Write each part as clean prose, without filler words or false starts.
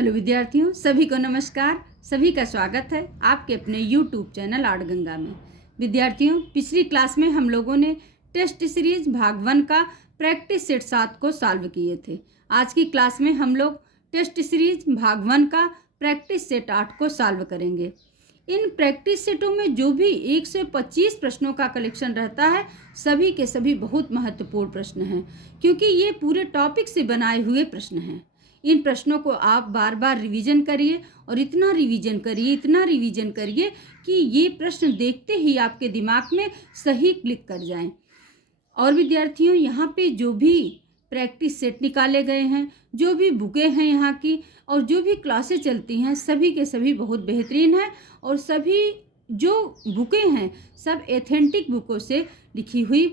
Hello विद्यार्थियों, सभी को नमस्कार। सभी का स्वागत है आपके अपने YouTube चैनल आर्ट गंगा में। विद्यार्थियों, पिछली क्लास में हम लोगों ने टेस्ट सीरीज भाग 1 का प्रैक्टिस सेट 7 को सॉल्व किए थे। आज की क्लास में हम लोग टेस्ट सीरीज भाग 1 का प्रैक्टिस सेट 8 को सॉल्व करेंगे। इन प्रैक्टिस सेटों में जो भी 1 से 25 प्रश्नों का कलेक्शन रहता है, सभी के सभी बहुत महत्वपूर्ण प्रश्न हैं, क्योंकि ये पूरे टॉपिक से बनाए हुए प्रश्न हैं। इन प्रश्नों को आप बार बार रिवीजन करिए और इतना रिवीजन करिए कि ये प्रश्न देखते ही आपके दिमाग में सही क्लिक कर जाएं। और विद्यार्थियों, यहाँ पे जो भी प्रैक्टिस सेट निकाले गए हैं, जो भी बुकें हैं यहाँ की और जो भी क्लासें चलती हैं, सभी के सभी बहुत बेहतरीन हैं और सभी जो बुकें हैं सब एथेंटिक बुकों से लिखी हुई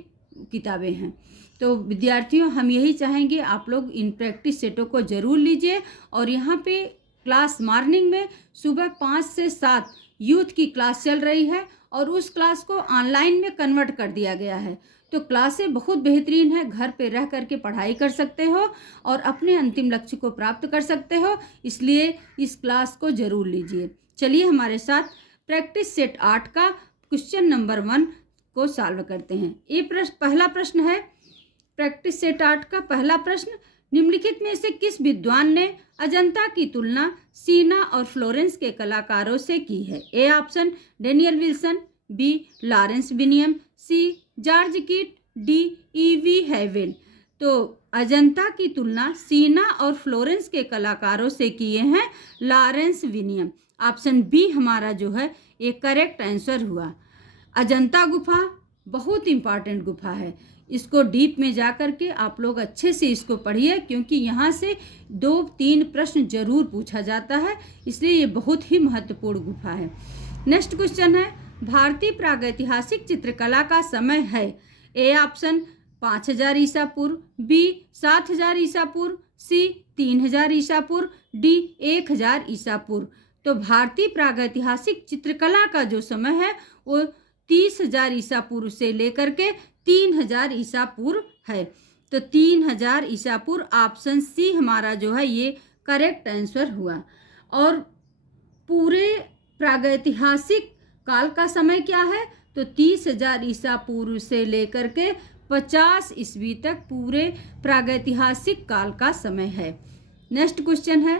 किताबें हैं। तो विद्यार्थियों, हम यही चाहेंगे आप लोग इन प्रैक्टिस सेटों को ज़रूर लीजिए। और यहाँ पे क्लास मॉर्निंग में सुबह 5 से 7 यूथ की क्लास चल रही है और उस क्लास को ऑनलाइन में कन्वर्ट कर दिया गया है। तो क्लासें बहुत बेहतरीन है, घर पे रह कर के पढ़ाई कर सकते हो और अपने अंतिम लक्ष्य को प्राप्त कर सकते हो, इसलिए इस क्लास को ज़रूर लीजिए। चलिए हमारे साथ प्रैक्टिस सेट 8 का क्वेश्चन नंबर 1 को सॉल्व करते हैं। ये पहला प्रश्न है। प्रैक्टिस सेट 8 का पहला प्रश्न, निम्नलिखित में से किस विद्वान ने अजंता की तुलना सीना और फ्लोरेंस के कलाकारों से की है? A option Daniel Wilson, B Lawrence Binyon, C George Keat, D E V Havell. तो अजंता की तुलना सीना और फ्लोरेंस के कलाकारों से किए हैं लॉरेंस विनियम। ऑप्शन बी हमारा जो है ये करेक्ट आंसर हुआ। अजंता गुफा बहुत इम्पॉर्टेंट गुफा है, इसको डीप में जा कर के आप लोग अच्छे से इसको पढ़िए, क्योंकि यहाँ से 2-3 प्रश्न जरूर पूछा जाता है, इसलिए ये बहुत ही महत्वपूर्ण गुफा है। नेक्स्ट क्वेश्चन है, भारतीय प्रागैतिहासिक चित्रकला का समय है? ए ऑप्शन 5000 ईसा पूर्व, बी 7000 ईसा पूर्व, सी 3000 ईसा पूर्व, डी 1000 ईसा पूर्व। तो भारतीय प्रागैतिहासिक चित्रकला का जो समय है वो 30,000 ईसा पूर्व से लेकर के 3000 ईसा पूर्व है। तो 3000 ईसा पूर्व ऑप्शन सी हमारा जो है ये करेक्ट आंसर हुआ। और पूरे प्रागैतिहासिक काल का समय क्या है? तो 30,000 ईसा पूर्व से लेकर के 50 ईस्वी तक पूरे प्रागैतिहासिक काल का समय है। नेक्स्ट क्वेश्चन है,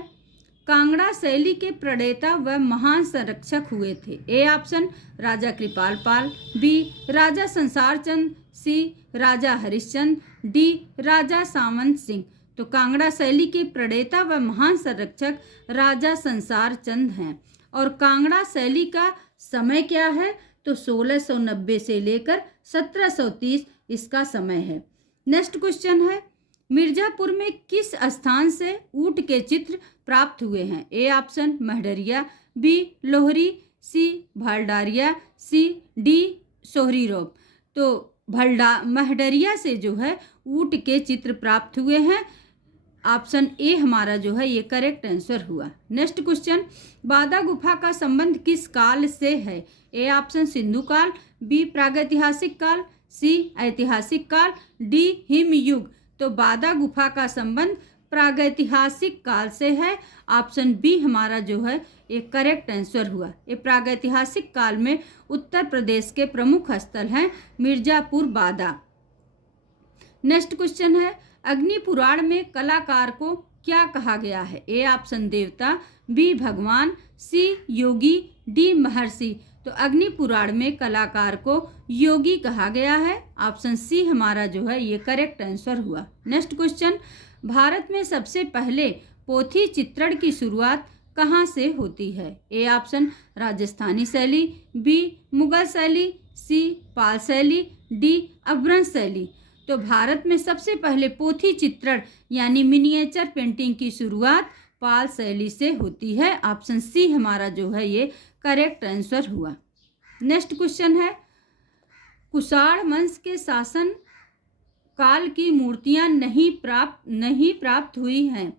कांगड़ा शैली के प्रणेता व महान संरक्षक हुए थे? A option Raja Kripal Pal, B राजा संसार चंद, सी राजा हरिश्चंद्र, डी राजा सामंत सिंह। तो कांगड़ा शैली के प्रणेता व महान संरक्षक राजा संसार चंद हैं। और कांगड़ा शैली का समय क्या है? तो 1690 से लेकर 1730 इसका समय है। नेक्स्ट क्वेश्चन है, मिर्जापुर में किस स्थान से ऊंट के चित्र प्राप्त हुए हैं? ए ऑप्शन महडरिया, बी लोहरी, सी भलडारिया, सी डी सोहरी रोप। तो महडरिया से जो है ऊंट के चित्र प्राप्त हुए हैं। ऑप्शन ए हमारा जो है ये करेक्ट आंसर हुआ। नेक्स्ट क्वेश्चन, बादा गुफा का संबंध किस काल से है? ए ऑप्शन सिंधु काल, बी प्रागैतिहासिक काल, सी ऐतिहासिक काल, डी हिमयुग। तो बादा गुफा का संबंध प्रागैतिहासिक काल से है। ऑप्शन बी हमारा जो है ये करेक्ट आंसर हुआ। ये प्रागैतिहासिक काल में उत्तर प्रदेश के प्रमुख स्थल हैं मिर्जापुर, बादा। नेक्स्ट क्वेश्चन है, अग्नि पुराण में कलाकार को क्या कहा गया है? ए ऑप्शन देवता, बी भगवान, सी योगी, डी महर्षि। तो अग्नि पुराण में कलाकार को योगी कहा गया है। ऑप्शन सी हमारा जो है ये करेक्ट आंसर हुआ। नेक्स्ट क्वेश्चन, भारत में सबसे पहले पोथी चित्रण की शुरुआत कहाँ से होती है? ए ऑप्शन राजस्थानी शैली, बी मुगल शैली, सी पाल शैली, डी अभ्रंश शैली। तो भारत में सबसे पहले पोथी चित्रण यानी मिनिएचर पेंटिंग की शुरुआत पाल शैली से होती है। ऑप्शन सी हमारा जो है ये करेक्ट आंसर हुआ। नेक्स्ट क्वेश्चन है, कुषाण वंश के शासन काल की मूर्तियां नहीं प्राप्त हुई हैं।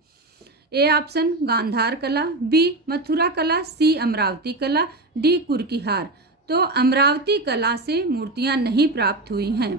ए ऑप्शन गांधार कला, बी मथुरा कला, सी अमरावती कला, डी कुर्कीहार। तो अमरावती कला से मूर्तियां नहीं प्राप्त हुई हैं।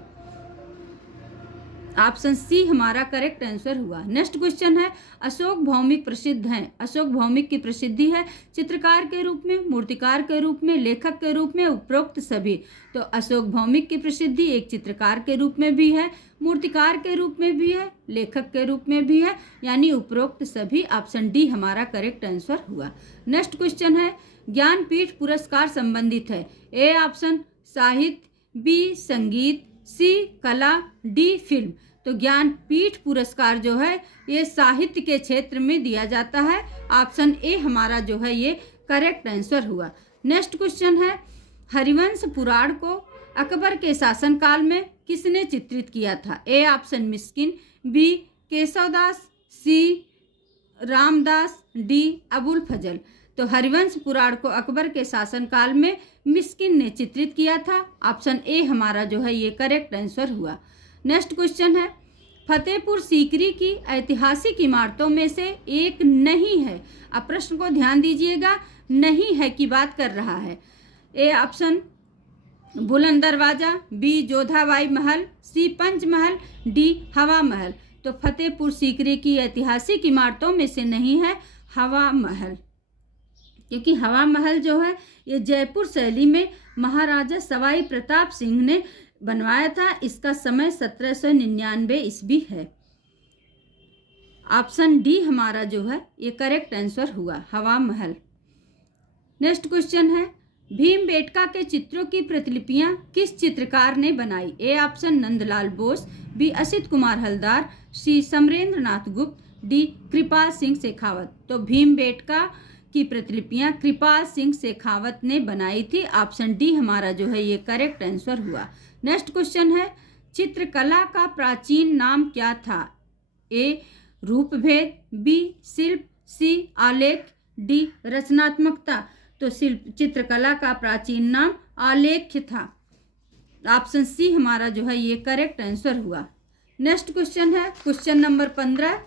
ऑप्शन सी हमारा करेक्ट आंसर हुआ। नेक्स्ट क्वेश्चन है, अशोक भौमिक प्रसिद्ध हैं। अशोक भौमिक की प्रसिद्धि है चित्रकार के रूप में, मूर्तिकार के रूप में, लेखक के रूप में, उपरोक्त सभी। तो अशोक भौमिक की प्रसिद्धि एक चित्रकार के रूप में भी है, मूर्तिकार के रूप में भी है, लेखक के रूप में भी है, यानी उपरोक्त सभी। ऑप्शन डी हमारा करेक्ट आंसर हुआ। नेक्स्ट क्वेश्चन है, ज्ञानपीठ पुरस्कार संबंधित है। ए ऑप्शन साहित्य, बी संगीत, सी कला, डी फिल्म। तो ज्ञानपीठ पुरस्कार जो है ये साहित्य के क्षेत्र में दिया जाता है। ऑप्शन ए हमारा जो है ये करेक्ट आंसर हुआ। नेक्स्ट क्वेश्चन है, हरिवंश पुराण को अकबर के शासनकाल में किसने चित्रित किया था। A option Miskin, B Keshavdas, C Ramdas, D Abul Fazl. तो हरिवंश पुराण को अकबर के शासनकाल में मिस्किन ने चित्रित किया था। ऑप्शन ए हमारा जो है ये करेक्ट आंसर हुआ। नेक्स्ट क्वेश्चन है, फतेहपुर सीकरी की ऐतिहासिक इमारतों में से एक नहीं है। अब प्रश्न को ध्यान दीजिएगा, नहीं है की बात कर रहा है। ए ऑप्शन बुलंद दरवाजा, बी जोधाबाई महल, सी पंचमहल, डी हवा महल। तो फतेहपुर सीकरी की ऐतिहासिक इमारतों में से नहीं है हवा महल, क्योंकि हवा महल जो है ये जयपुर शैली में महाराजा सवाई प्रताप सिंह ने बनवाया था। इसका समय 1799 ईस्वी है। ऑप्शन डी हमारा जो है ये करेक्ट आंसर हुआ, हवा महल। नेक्स्ट क्वेश्चन है, भीमबेटका के चित्रों की प्रतिलिपियां किस चित्रकार ने बनाई। A option Nandlal Bose, B Asit Kumar Haldar, C Samarendra Nath Gupta, D कृपाल सिंह शेखावत। तो भीमबेटका की प्रतिलिपियां कृपाल सिंह शेखावत ने बनाई थी। ऑप्शन डी हमारा जो है ये करेक्ट आंसर हुआ। नेक्स्ट क्वेश्चन है, चित्रकला का प्राचीन नाम क्या था। ए रूपभेद, बी शिल्प, सी आलेख, डी रचनात्मकता। तो चित्रकला का प्राचीन नाम आलेख्य था। ऑप्शन सी हमारा जो है ये करेक्ट आंसर हुआ। नेक्स्ट क्वेश्चन है क्वेश्चन नंबर 15।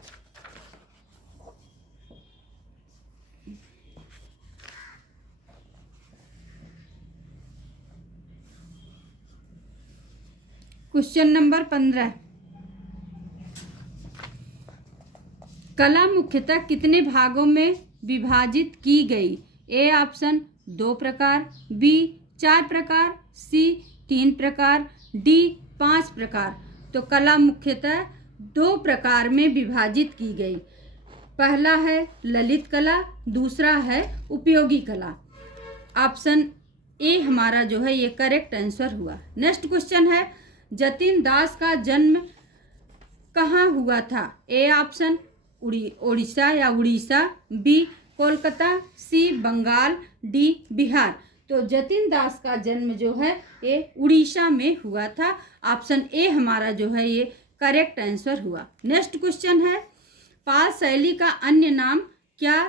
क्वेश्चन नंबर 15, कला मुख्यतः कितने भागों में विभाजित की गई। ए ऑप्शन 2 प्रकार, बी 4 प्रकार, सी 3 प्रकार, डी 5 प्रकार। तो कला मुख्यतः 2 प्रकार में विभाजित की गई। पहला है ललित कला, दूसरा है उपयोगी कला। ऑप्शन ए हमारा जो है ये करेक्ट आंसर हुआ। नेक्स्ट क्वेश्चन है, जतिन दास का जन्म कहाँ हुआ था। ए ऑप्शन उड़ीसा या उड़ीसा, बी कोलकाता, सी बंगाल, डी बिहार। तो जतिन दास का जन्म जो है ये उड़ीसा में हुआ था। ऑप्शन ए हमारा जो है ये करेक्ट आंसर हुआ। नेक्स्ट क्वेश्चन है, पाल शैली का अन्य नाम क्या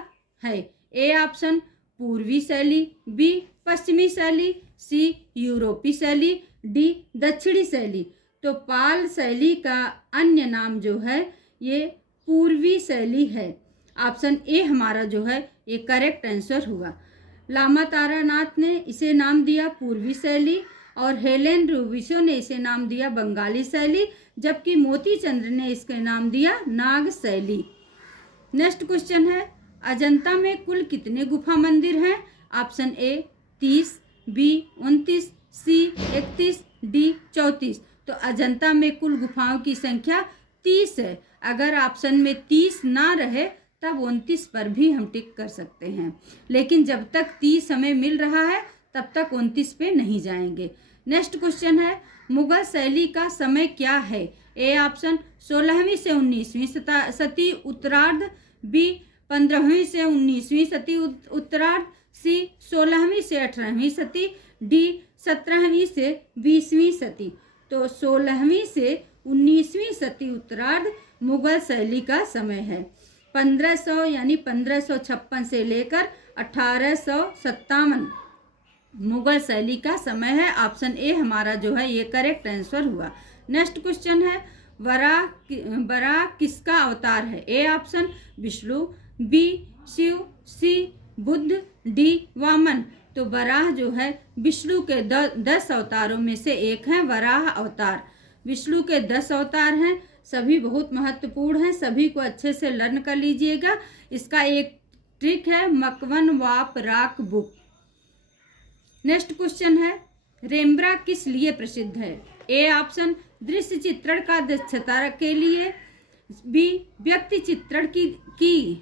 है। ए ऑप्शन पूर्वी शैली, बी पश्चिमी शैली, सी यूरोपी शैली, डी दक्षिणी शैली। तो पाल शैली का अन्य नाम जो है ये पूर्वी शैली है। ऑप्शन ए हमारा जो है ये करेक्ट आंसर हुआ। लामा तारानाथ ने इसे नाम दिया पूर्वी शैली और हेलेन रूबिशो ने इसे नाम दिया बंगाली शैली, जबकि मोती चंद्र ने इसका नाम दिया नाग शैली। नेक्स्ट क्वेश्चन है, अजंता में कुल कितने गुफा मंदिर हैं। Option A 30, B 29, C 31, D 34। तो अजंता में कुल गुफाओं की संख्या 30 है। अगर ऑप्शन में 30 ना रहे तब 29 पर भी हम टिक कर सकते हैं, लेकिन जब तक 30 हमें मिल रहा है तब तक 29 पे नहीं जाएंगे। नेक्स्ट क्वेश्चन है, मुगल शैली का समय क्या है। ए ऑप्शन 16वीं से 19वीं सदी उत्तरार्ध, बी 15वीं से 19वीं सदी उत्तरार्ध, सी 16वीं से 18वीं सदी, डी 17वीं से 20वीं सदी। तो 16वीं से 19वीं सदी उत्तरार्ध मुगल शैली का समय है। 1500 यानी 1556 से लेकर 1857 मुगल शैली का समय है। ऑप्शन ए हमारा जो है ये करेक्ट आंसर हुआ। नेक्स्ट क्वेश्चन है, वराह किसका अवतार है। A option Vishnu, B Shiva, C Buddha, D Vamana. तो वराह जो है विष्णु के 10 अवतारों में से एक है वराह अवतार। विष्णु के 10 अवतार हैं, सभी बहुत महत्वपूर्ण हैं, सभी को अच्छे से लर्न कर लीजिएगा। इसका एक ट्रिक है मकवन वाप राक बुक। नेक्स्ट क्वेश्चन है, रेम्ब्रांट किस लिए प्रसिद्ध है? ए ऑप्शन दृश्य चित्रण का दक्षता के लिए, बी व्यक्ति चित्रण की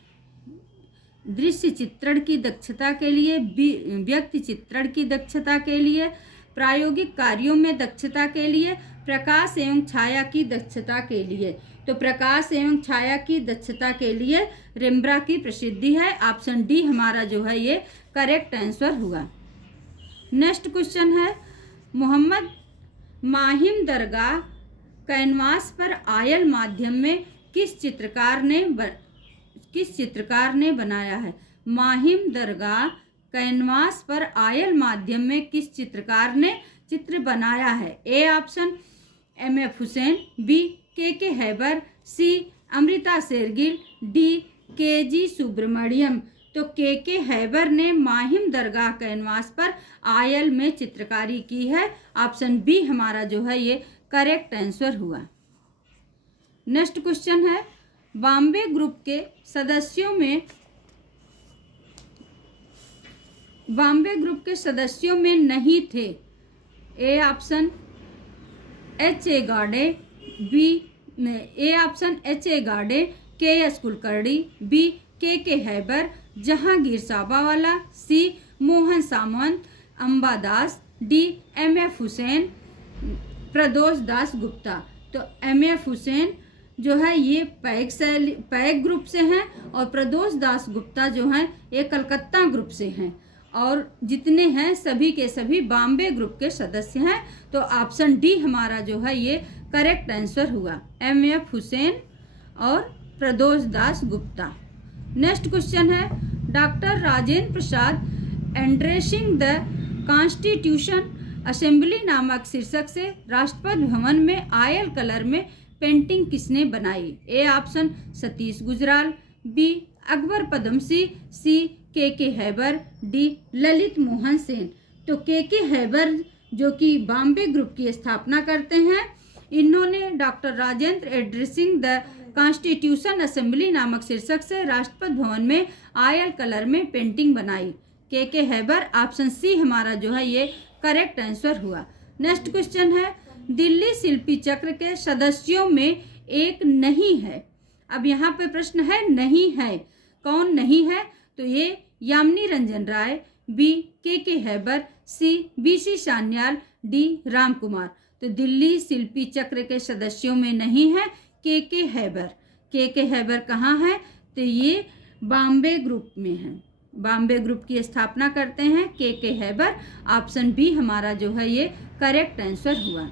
दृश्य चित्रण की दक्षता के लिए, बी व्यक्ति चित्रण की दक्षता के लिए, प्रायोगिक कार्यों में दक्षता के लिए, प्रकाश एवं छाया की दक्षता के लिए। तो प्रकाश एवं छाया की दक्षता के लिए रेम्ब्रांट की प्रसिद्धि है। ऑप्शन डी हमारा जो है ये करेक्ट आंसर हुआ। नेक्स्ट क्वेश्चन है, मोहम्मद माहिम दरगाह कैनवास पर आयल माध्यम में किस चित्रकार ने बनाया है? माहिम दरगाह कैनवास पर आयल माध्यम में किस चित्रकार ने चित्र बनाया है? A option M F. Hussain, B K Hebbar, C Amrita Shergil, D KG. Subramanyan. तो के हैबर ने माहिम दरगाह कैनवास पर आयल में चित्रकारी की है। ऑप्शन बी हमारा जो है ये करेक्ट आंसर हुआ। नेक्स्ट क्वेश्चन है, बॉम्बे ग्रुप के सदस्यों में नहीं थे। A option H.A. Gade, B A option H.A. Gade, K.S. Kulkarni, B K Haber, Jahangir साबावाला, C Mohan Samant, Ambadas, D M.F. Hussain, प्रदोष दास गुप्ता। तो M.F. हुसैन जो है ये पैक ग्रुप से हैं और प्रदोष दास गुप्ता जो हैं ये कलकत्ता ग्रुप से हैं, और जितने हैं सभी के सभी बॉम्बे ग्रुप के सदस्य हैं। तो ऑप्शन डी हमारा जो है ये करेक्ट आंसर हुआ, M.F. हुसैन और प्रदोष दास गुप्ता। नेक्स्ट क्वेश्चन है, doctor Rajendra Prasad addressing the constitution assembly नामक शीर्षक से राष्ट्रपति भवन में आयल कलर में पेंटिंग किसने बनाई? A option Satish Gujral, B Akbar Padamsee, C K Hebbar, D Lalit Mohan Sen. तो के हैबर जो कि बॉम्बे ग्रुप की स्थापना करते हैं, इन्होंने doctor Rajendra addressing the constitution assembly नामक शीर्षक से राष्ट्रपति भवन में आयल कलर में पेंटिंग बनाई। के हैबर, ऑप्शन सी हमारा जो है ये करेक्ट आंसर हुआ। नेक्स्ट क्वेश्चन है, दिल्ली शिल्पी चक्र के सदस्यों में एक नहीं है। अब यहाँ पे प्रश्न है नहीं है, कौन नहीं है? तो ये यामिनी रंजन राय, बी के हैबर, सी बी.सी. सान्याल, डी राम कुमार। तो दिल्ली शिल्पी चक्र के सदस्यों में नहीं है के हैबर। के हैबर कहाँ है? तो ये बॉम्बे ग्रुप में है, बॉम्बे ग्रुप की स्थापना करते हैं के हैबर। ऑप्शन बी हमारा जो है ये करेक्ट आंसर हुआ।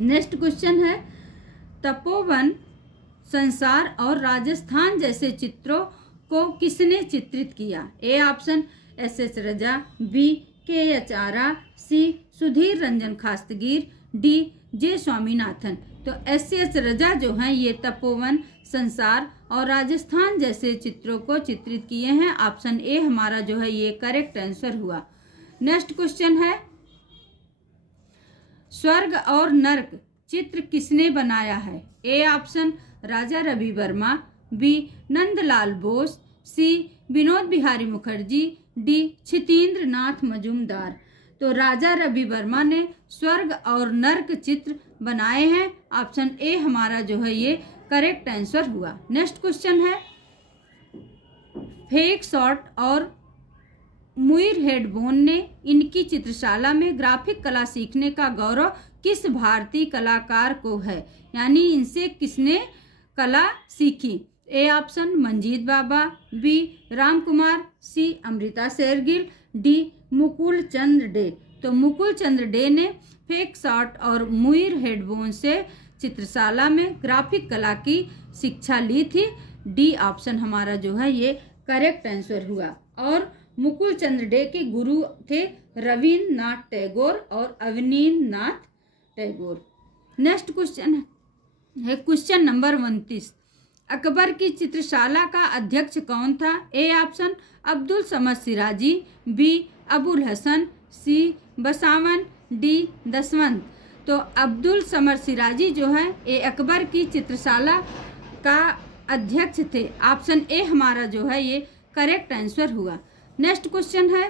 नेक्स्ट क्वेश्चन है, तपोवन, संसार और राजस्थान जैसे चित्रों को किसने चित्रित किया? A option S.S. Raza, B K.H. Ara, C Sudhir Ranjan Khastgir, D J Swaminathan. तो S.S. रजा जो हैं ये तपोवन, संसार और राजस्थान जैसे चित्रों को चित्रित किए हैं। ऑप्शन ए हमारा जो है ये करेक्ट आंसर हुआ। नेक्स्ट क्वेश्चन है, स्वर्ग और नर्क चित्र किसने बनाया है? A option Raja Ravi Varma, B Nandlal Bose, C Vinod Bihari Mukherjee, D Kshitindra Nath Majumdar. तो राजा रवि वर्मा ने स्वर्ग और नर्क चित्र बनाए हैं। ऑप्शन ए हमारा जो है ये करेक्ट आंसर हुआ। नेक्स्ट क्वेश्चन है, फेक शॉट और मुइर हेडबोन ने इनकी चित्रशाला में ग्राफिक कला सीखने का गौरव किस भारतीय कलाकार को है? यानी इनसे किसने कला सीखी? A option Manjit Bawa, B Ram Kumar, C Amrita Shergil, D Mukul Chandra Dey. तो मुकुल चंद्र डे ने फेक शॉट और मुइर हेडबोन से चित्रशाला में ग्राफिक कला की शिक्षा ली थी। डी ऑप्शन हमारा जो है ये करेक्ट आंसर हुआ। और मुकुल चंद्र डे के गुरु थे रवीन्द्रनाथ टैगोर और अवनींद्रनाथ टैगोर। नेक्स्ट क्वेश्चन है क्वेश्चन नंबर 29, अकबर की चित्रशाला का अध्यक्ष कौन था? A option Abdul Samad Shirazi, B Abul Hasan, C Basawan, D Daswant. तो अब्दुल समर सिराजी जो है ये अकबर की चित्रशाला का अध्यक्ष थे। ऑप्शन ए हमारा जो है ये करेक्ट आंसर हुआ। नेक्स्ट क्वेश्चन है,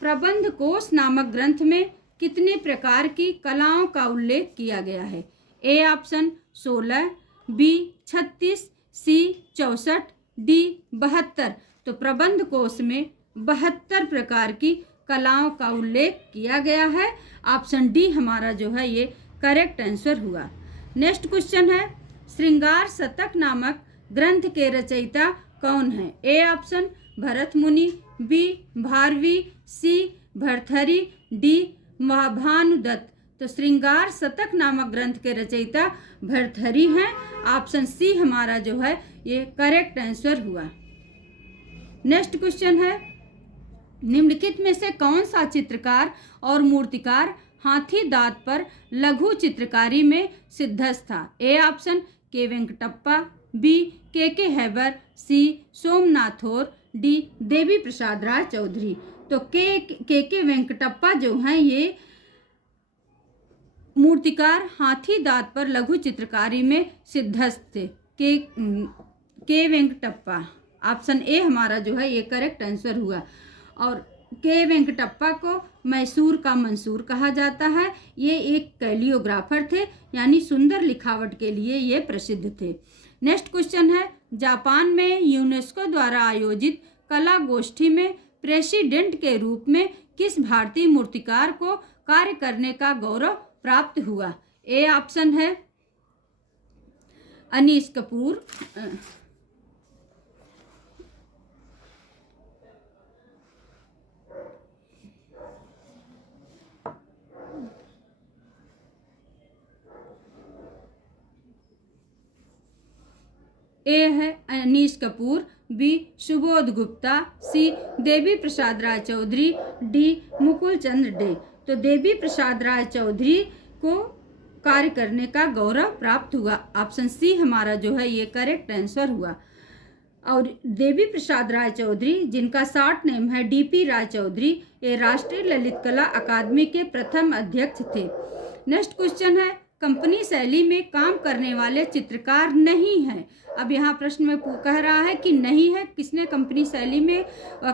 प्रबंध कोश नामक ग्रंथ में कितने प्रकार की कलाओं का उल्लेख किया गया है? A option 16, B 36, C 64, D 72। तो प्रबंध कोश में 72 प्रकार की कलाओं का उल्लेख किया गया है। ऑप्शन डी हमारा जो है ये करेक्ट आंसर हुआ। नेक्स्ट क्वेश्चन है, श्रृंगार शतक नामक ग्रंथ के रचयिता कौन है? ए ऑप्शन भरत मुनि, बी भारवी, सी भरथरी, डी भानुदत्त। तो श्रृंगार शतक नामक ग्रंथ के रचयिता भरथरी हैं। ऑप्शन सी हमारा जो है ये करेक्ट आंसर हुआ। नेक्स्ट क्वेश्चन है, निम्नलिखित में से कौन सा चित्रकार और मूर्तिकार हाथी दांत पर लघु चित्रकारी में सिद्धस्त था? ए ऑप्शन के वेंकटप्पा, बी के हैबर, सी सोमनाथौर, डी देवी प्रसाद राय चौधरी। तो के वेंकटप्पा जो हैं ये मूर्तिकार हाथी दांत पर लघु चित्रकारी में सिद्धस्त थे। के वेंकटप्पा, ऑप्शन ए हमारा जो है ये करेक्ट आंसर हुआ। और के वेंकटप्पा को मैसूर का मंसूर कहा जाता है। ये एक कैलियोग्राफर थे, यानी सुंदर लिखावट के लिए ये प्रसिद्ध थे। नेक्स्ट क्वेश्चन है, जापान में यूनेस्को द्वारा आयोजित कला गोष्ठी में प्रेसिडेंट के रूप में किस भारतीय मूर्तिकार को कार्य करने का गौरव प्राप्त हुआ? ए ऑप्शन है अनीश कपूर, ए है अनीश कपूर, बी सुबोध गुप्ता, सी देवी प्रसाद राय चौधरी, डी मुकुल चंद्र डे। तो देवी प्रसाद राय चौधरी को कार्य करने का गौरव प्राप्त हुआ। ऑप्शन सी हमारा जो है ये करेक्ट आंसर हुआ। और देवी प्रसाद राय चौधरी, जिनका शॉर्ट नेम है डीपी राय चौधरी, ये राष्ट्रीय ललित कला अकादमी के प्रथम अध्यक्ष थे। नेक्स्ट क्वेश्चन है, कंपनी शैली में काम करने वाले चित्रकार नहीं हैं। अब यहाँ प्रश्न में कह रहा है कि नहीं है, किसने कंपनी शैली में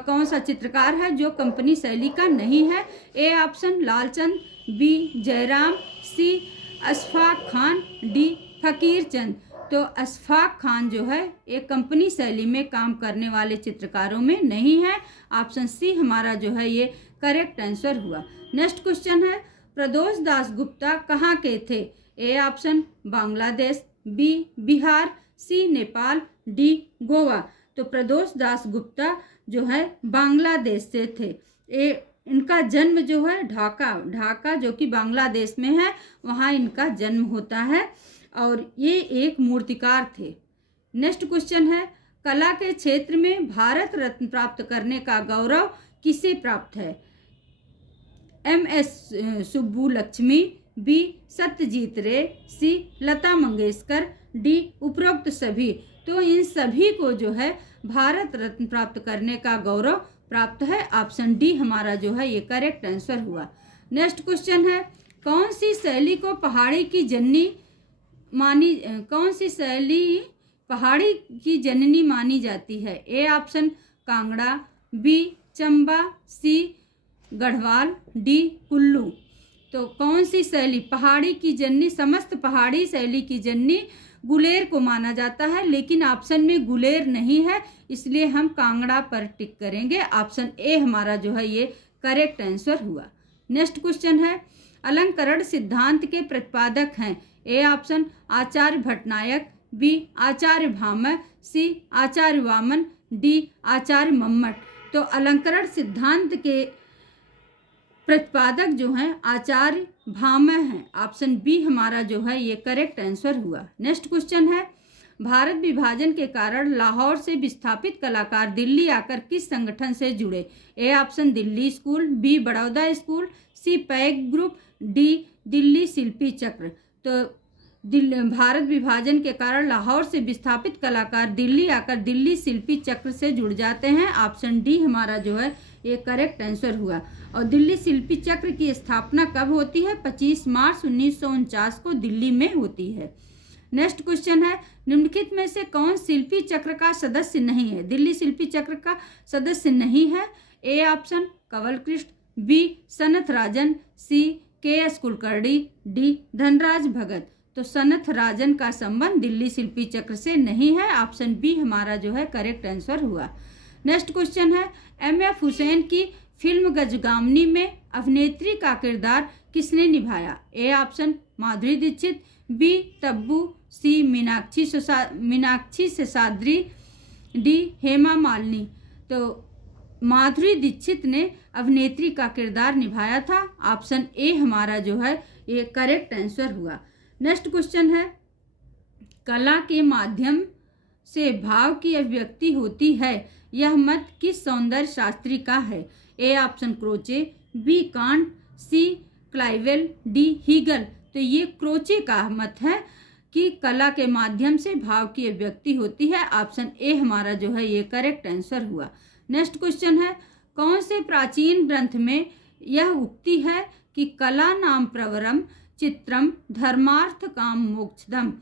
कौन सा चित्रकार है जो कंपनी शैली का नहीं है? A option Lalchand, B Jairam, C Ashfaq Khan, D Fakir Chand. तो अशफाक खान जो है एक कंपनी शैली में काम करने वाले चित्रकारों में नहीं है। ऑप्शन सी हमारा जो है ये करेक्ट आंसर हुआ। नेक्स्ट क्वेश्चन है, प्रदोष दास गुप्ता कहाँ के थे? A option Bangladesh, B Bihar, C Nepal, D Goa. तो प्रदोष दास गुप्ता जो है बांग्लादेश से थे। इनका जन्म जो है ढाका जो कि बांग्लादेश में है, वहाँ इनका जन्म होता है और ये एक मूर्तिकार थे। नेक्स्ट क्वेश्चन है, कला के क्षेत्र में भारत रत्न प्राप्त करने का गौरव किसे प्राप्त है? एम.एस. सुब्बुलक्ष्मी, बी सत्यजीत रे, सी लता मंगेशकर, डी उपरोक्त सभी। तो इन सभी को जो है भारत रत्न प्राप्त करने का गौरव प्राप्त है। ऑप्शन डी हमारा जो है ये करेक्ट आंसर हुआ। नेक्स्ट क्वेश्चन है, कौन सी शैली पहाड़ी की जननी मानी जाती है? A option Kangra, B Chamba, C Garhwal, D Kullu. तो कौन सी शैली पहाड़ी की जननी, समस्त पहाड़ी शैली की जननी गुलेर को माना जाता है, लेकिन ऑप्शन में गुलेर नहीं है, इसलिए हम कांगड़ा पर टिक करेंगे। ऑप्शन ए हमारा जो है ये करेक्ट आंसर हुआ। नेक्स्ट क्वेश्चन है, अलंकरण सिद्धांत के प्रतिपादक हैं? A option Acharya Bhattanayak, B Acharya Bhamaha, C Acharya Vamana, D Acharya Mammata. तो अलंकरण सिद्धांत के प्रतिपादक जो हैं आचार्य भामह हैं। ऑप्शन बी हमारा जो है ये करेक्ट आंसर हुआ। नेक्स्ट क्वेश्चन है, भारत विभाजन के कारण लाहौर से विस्थापित कलाकार दिल्ली आकर किस संगठन से जुड़े? A option Delhi school, B Baroda school, C PAG group, D Delhi Shilpi Chakra. तो भारत विभाजन के कारण लाहौर से विस्थापित कलाकार दिल्ली आकर दिल्ली शिल्पी चक्र से जुड़ जाते हैं। ऑप्शन डी हमारा जो है ये करेक्ट आंसर हुआ। और दिल्ली शिल्पी चक्र की स्थापना कब होती है? 25 मार्च 1949 को दिल्ली में होती है। नेक्स्ट क्वेश्चन है, निम्नलिखित में से कौन शिल्पी चक्र का सदस्य नहीं है? दिल्ली शिल्पी चक्र का सदस्य नहीं है। A option Kanwal Krishna, B Sanat Rajan, C K S Kulkarni, D Dhanraj Bhagat. तो सनथ राजन का संबंध दिल्ली शिल्पी चक्र से नहीं है। ऑप्शन बी हमारा जो है करेक्ट आंसर हुआ। नेक्स्ट क्वेश्चन है, एम.एफ. हुसैन की फिल्म गजगामनी में अभिनेत्री का किरदार किसने निभाया? A option Madhuri Dixit, B Tabu, C Meenakshi Seshadri, D Hema Malini. तो माधुरी दीक्षित ने अभिनेत्री का किरदार निभाया था। ऑप्शन ए हमारा जो है ये करेक्ट आंसर हुआ। नेक्स्ट क्वेश्चन है, कला के माध्यम से भाव की अभिव्यक्ति होती है, यह मत किस सौंदर्य शास्त्री का है? A option Croce, B Kant, C Clive Bell, D Hegel. तो ये क्रोचे का मत है कि कला के माध्यम से भाव की अभिव्यक्ति होती है। ऑप्शन ए हमारा जो है ये करेक्ट आंसर हुआ। नेक्स्ट क्वेश्चन है, कौन से प्राचीन ग्रंथ में यह उक्ति है कि कला नाम प्रवरम चित्रम धर्मार्थ काम मोक्षदम?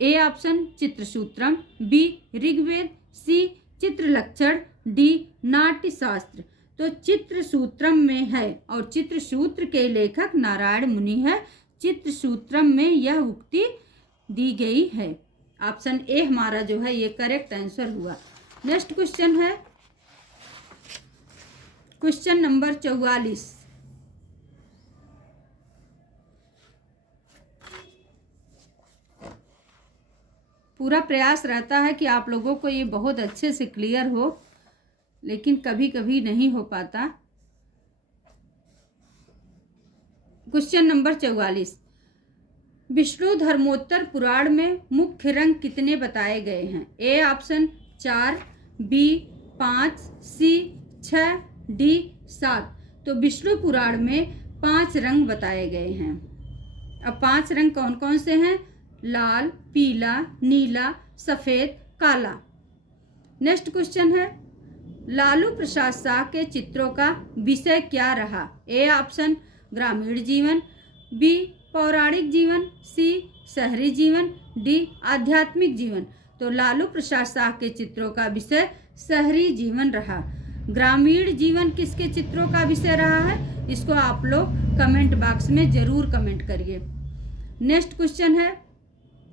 A option Chitrasutram, B Rigveda, C Chitralakshana, D Natyashastra. तो चित्रसूत्रम में है और चित्रसूत्र के लेखक नारायण मुनि है। चित्रसूत्रम में यह उक्ति दी गई है। ऑप्शन ए हमारा जो है ये करेक्ट आंसर हुआ। नेक्स्ट क्वेश्चन है क्वेश्चन नंबर 44। पूरा प्रयास रहता है कि आप लोगों को ये बहुत अच्छे से क्लियर हो, लेकिन कभी कभी नहीं हो पाता। क्वेश्चन नंबर 44, विष्णु धर्मोत्तर पुराण में मुख्य रंग कितने बताए गए हैं? A option 4, B 5, C 6, D 7। तो विष्णु पुराण में 5 रंग बताए गए हैं। अब 5 रंग कौन कौन से हैं? लाल, पीला, नीला, सफ़ेद, काला। नेक्स्ट क्वेश्चन है, लालू प्रसाद शाह के चित्रों का विषय क्या रहा? ए ऑप्शन ग्रामीण जीवन, बी पौराणिक जीवन, सी शहरी जीवन, डी आध्यात्मिक जीवन। तो लालू प्रसाद शाह के चित्रों का विषय शहरी जीवन रहा। ग्रामीण जीवन किसके चित्रों का विषय रहा है? इसको आप लोग कमेंट बॉक्स में ज़रूर कमेंट करिए। नेक्स्ट क्वेश्चन है,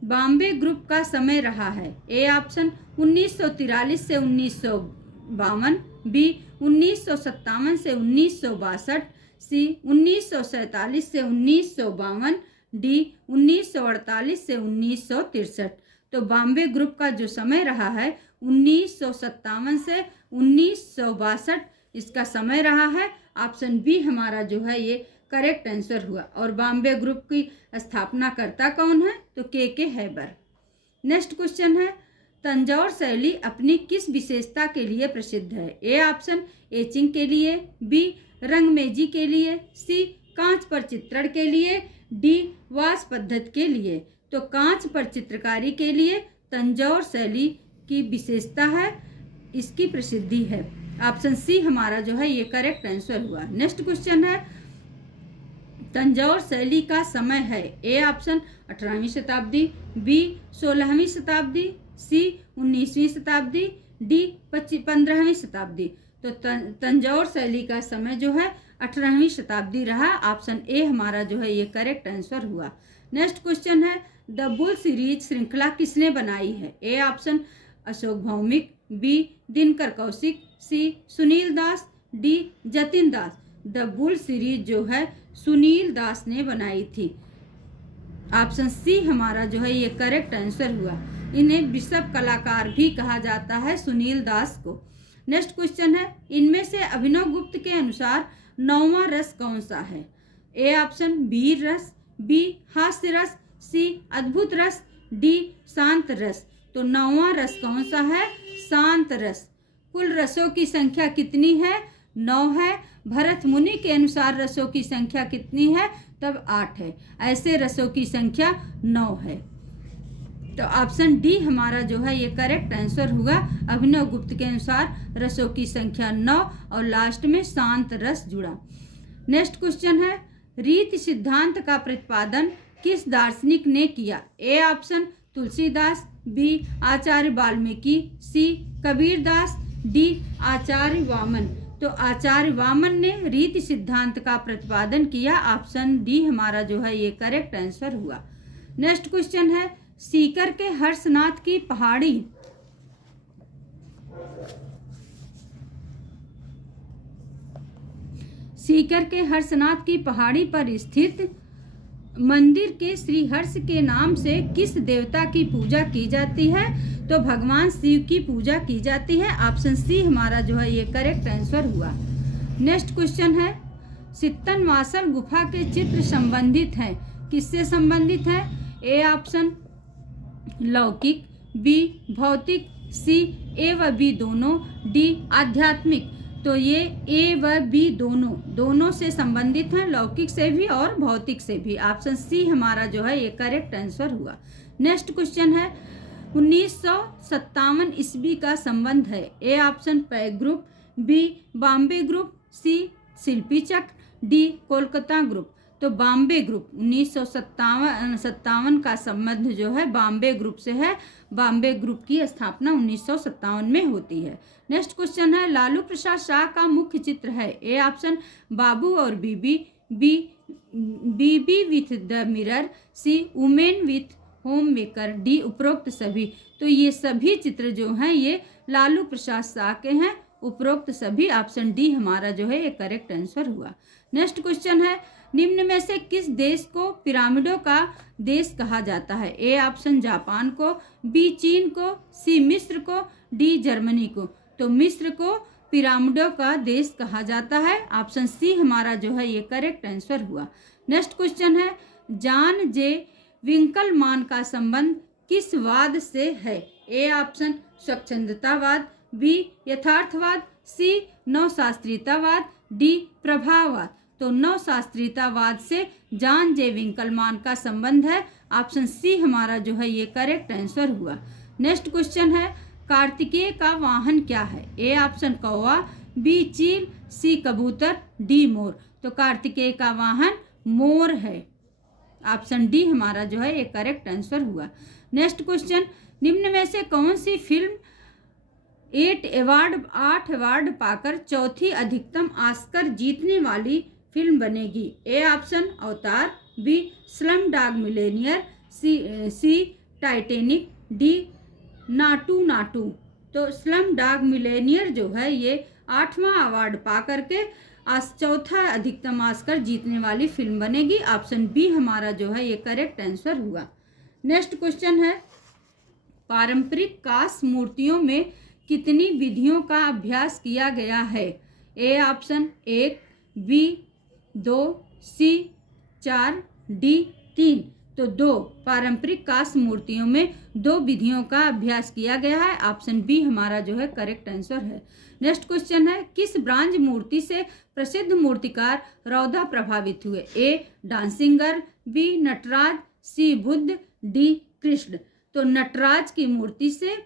बॉम्बे ग्रुप का समय रहा है। ए ऑप्शन 1943 से 1952, बी 1957 से 1962, सी 1947 से 1952, डी 1948 से 1963। तो बॉम्बे ग्रुप का जो समय रहा है 1957 से 1962 इसका समय रहा है। ऑप्शन बी हमारा जो है ये करेक्ट आंसर हुआ। और बॉम्बे ग्रुप की स्थापना करता कौन है? तो के हैबर। नेक्स्ट क्वेश्चन है, तंजौर शैली अपनी किस विशेषता के लिए प्रसिद्ध है? ए ऑप्शन एचिंग के लिए, बी रंगमेजी के लिए, सी कांच पर चित्रण के लिए, डी वास पद्धति के लिए। तो कांच पर चित्रकारी के लिए तंजौर शैली की विशेषता है, इसकी प्रसिद्धि है। ऑप्शन सी हमारा जो है ये करेक्ट आंसर हुआ। नेक्स्ट क्वेश्चन है, तंजौर शैली का समय है। ए ऑप्शन 18वीं शताब्दी, बी 16वीं शताब्दी, सी 19वीं शताब्दी, डी 15वीं शताब्दी। तो तंजौर शैली का समय जो है 18वीं शताब्दी रहा। ऑप्शन ए हमारा जो है ये करेक्ट आंसर हुआ। नेक्स्ट क्वेश्चन है, द बुल सीरीज श्रृंखला किसने बनाई है? A option Ashok Bhowmick, B Dinkar Kaushik, C Sunil Das, D Jatin Das. The bull series जो है सुनील दास ने बनाई थी। ऑप्शन सी हमारा जो है ये करेक्ट आंसर हुआ। इन्हें वृषभ कलाकार भी कहा जाता है, सुनील दास को। नेक्स्ट क्वेश्चन है, इनमें से अभिनव गुप्त के अनुसार 9वां रस कौन सा है? ए ऑप्शन वीर रस, बी हास्य रस, सी अद्भुत रस, डी शांत रस। तो 9वां रस कौन सा है? शांत रस। कुल रसों की संख्या कितनी है? 9 है। भरत मुनि के अनुसार रसों की संख्या कितनी है? तब 8 है। ऐसे रसों की संख्या 9 है। तो ऑप्शन डी हमारा जो है ये करेक्ट आंसर होगा। अभिनव गुप्त के अनुसार रसों की संख्या 9 और लास्ट में शांत रस जुड़ा। नेक्स्ट क्वेश्चन है, रीति सिद्धांत का प्रतिपादन किस दार्शनिक ने किया? A option Tulsidas, B Acharya Valmiki, C Kabirdas, D Acharya Vamana. तो आचार्य वामन ने रीति सिद्धांत का प्रतिपादन किया। ऑप्शन डी हमारा जो है ये करेक्ट आंसर हुआ। नेक्स्ट क्वेश्चन है, सीकर के हर्षनाथ की पहाड़ी सीकर के हर्षनाथ की पहाड़ी पर स्थित मंदिर के श्री हर्ष के नाम से किस देवता की पूजा की जाती है? तो भगवान शिव की पूजा की जाती है। ऑप्शन सी हमारा जो है ये करेक्ट आंसर हुआ। नेक्स्ट क्वेश्चन है, सित्तनवासल गुफा के चित्र संबंधित हैं, किससे संबंधित है? ए ऑप्शन लौकिक, बी भौतिक, सी ए व बी दोनों, डी आध्यात्मिक। तो ये ए व बी दोनों से संबंधित हैं, लौकिक से भी और भौतिक से भी। ऑप्शन सी हमारा जो है ये करेक्ट आंसर हुआ। नेक्स्ट क्वेश्चन है, 1957 ईस्वी का संबंध है। A option PAG group, B Bombay group, C Shilpi Chakra, D Kolkata group. तो बॉम्बे ग्रुप 1957 का संबंध जो है बॉम्बे ग्रुप से है। बॉम्बे ग्रुप की स्थापना 1957 में होती है। नेक्स्ट क्वेश्चन है, लालू प्रसाद शाह का मुख्य चित्र है। ए ऑप्शन बाबू और Bibi, B Bibi with the mirror, C women with home maker, D उपरोक्त सभी। तो ये सभी चित्र जो हैं ये लालू प्रसाद शाह के हैं, उपरोक्त सभी। ऑप्शन डी हमारा जो है ये करेक्ट आंसर हुआ। नेक्स्ट क्वेश्चन है, निम्न में से किस देश को पिरामिडों का देश कहा जाता है? ए ऑप्शन जापान को, बी चीन को, सी मिस्र को, डी जर्मनी को। तो मिस्र को पिरामिडों का देश कहा जाता है। ऑप्शन सी हमारा जो है ये करेक्ट आंसर हुआ। नेक्स्ट क्वेश्चन है, जॉन जे विंकलमान का संबंध किस वाद से है? ए ऑप्शन स्वच्छंदतावाद, बी यथार्थवाद, सी नवशास्त्रीयतावाद, डी प्रभाववाद। तो नवशास्त्रीयतावाद से जॉन जे विंकलमान का संबंध है। ऑप्शन सी हमारा जो है ये करेक्ट आंसर हुआ। नेक्स्ट क्वेश्चन है, कार्तिकेय का वाहन क्या है? ए ऑप्शन कौवा, बी चील, सी कबूतर, डी मोर। तो कार्तिकेय का वाहन मोर है। ऑप्शन डी हमारा जो है ये करेक्ट आंसर हुआ। नेक्स्ट क्वेश्चन, निम्न में से कौन सी फिल्म 8 अवार्ड पाकर चौथी अधिकतम ऑस्कर जीतने वाली फिल्म बनेगी? ए ऑप्शन अवतार, बी स्लम डॉग मिलेनियर, सी टाइटैनिक, डी नाटू। तो स्लम डॉग मिलेनियर जो है ये 8वां अवार्ड पा करके चौथा अधिकतम ऑस्कर जीतने वाली फिल्म बनेगी। ऑप्शन बी हमारा जो है ये करेक्ट आंसर हुआ। नेक्स्ट क्वेश्चन है, पारंपरिक कांस्य मूर्तियों में कितनी विधियों का अभ्यास किया गया है? A option 1, B 2, C 4, D 3। तो 2 पारंपरिक कांस्य मूर्तियों में 2 विधियों का अभ्यास किया गया है। ऑप्शन बी हमारा जो है करेक्ट आंसर है। नेक्स्ट क्वेश्चन है, किस ब्रांज मूर्ति से प्रसिद्ध मूर्तिकार रौदा प्रभावित हुए? A dancing girl, B Nataraja, C Buddha, D Krishna. तो नटराज की मूर्ति से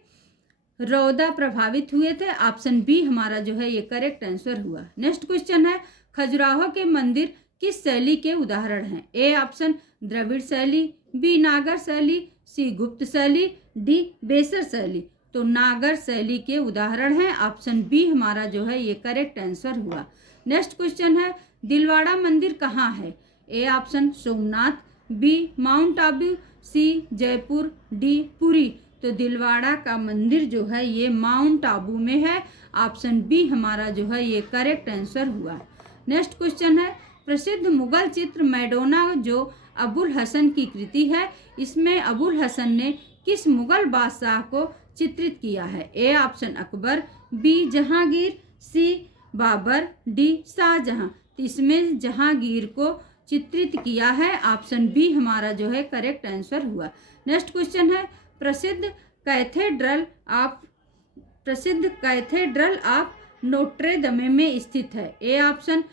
रौदा प्रभावित हुए थे। ऑप्शन बी हमारा जो है ये करेक्ट आंसर हुआ। नेक्स्ट क्वेश्चन है, खजुराहो के मंदिर किस शैली के उदाहरण हैं? ए ऑप्शन द्रविड़ शैली, बी नागर शैली, सी गुप्त शैली, डी बेसर शैली। तो नागर शैली के उदाहरण हैं। ऑप्शन बी हमारा जो है ये करेक्ट आंसर हुआ। नेक्स्ट क्वेश्चन है, दिलवाड़ा मंदिर कहाँ है? A option Somnath, B mount Abu, C Jaipur, D Puri. तो दिलवाड़ा का मंदिर जो है ये माउंट आबू में है। ऑप्शन बी हमारा जो है ये करेक्ट आंसर हुआ। नेक्स्ट क्वेश्चन है, प्रसिद्ध मुगल चित्र मैडोना जो अबुल हसन की कृति है, इसमें अबुल हसन ने किस मुगल बादशाह को चित्रित किया है? A option Akbar, B Jahangir, C Babur, D Shah Jahan. इसमें जहांगीर को चित्रित किया है। ऑप्शन बी हमारा जो है करेक्ट आंसर हुआ। नेक्स्ट क्वेश्चन है, प्रसिद्ध कैथेड्रल ऑफ नोट्रे दमे में स्थित है? A option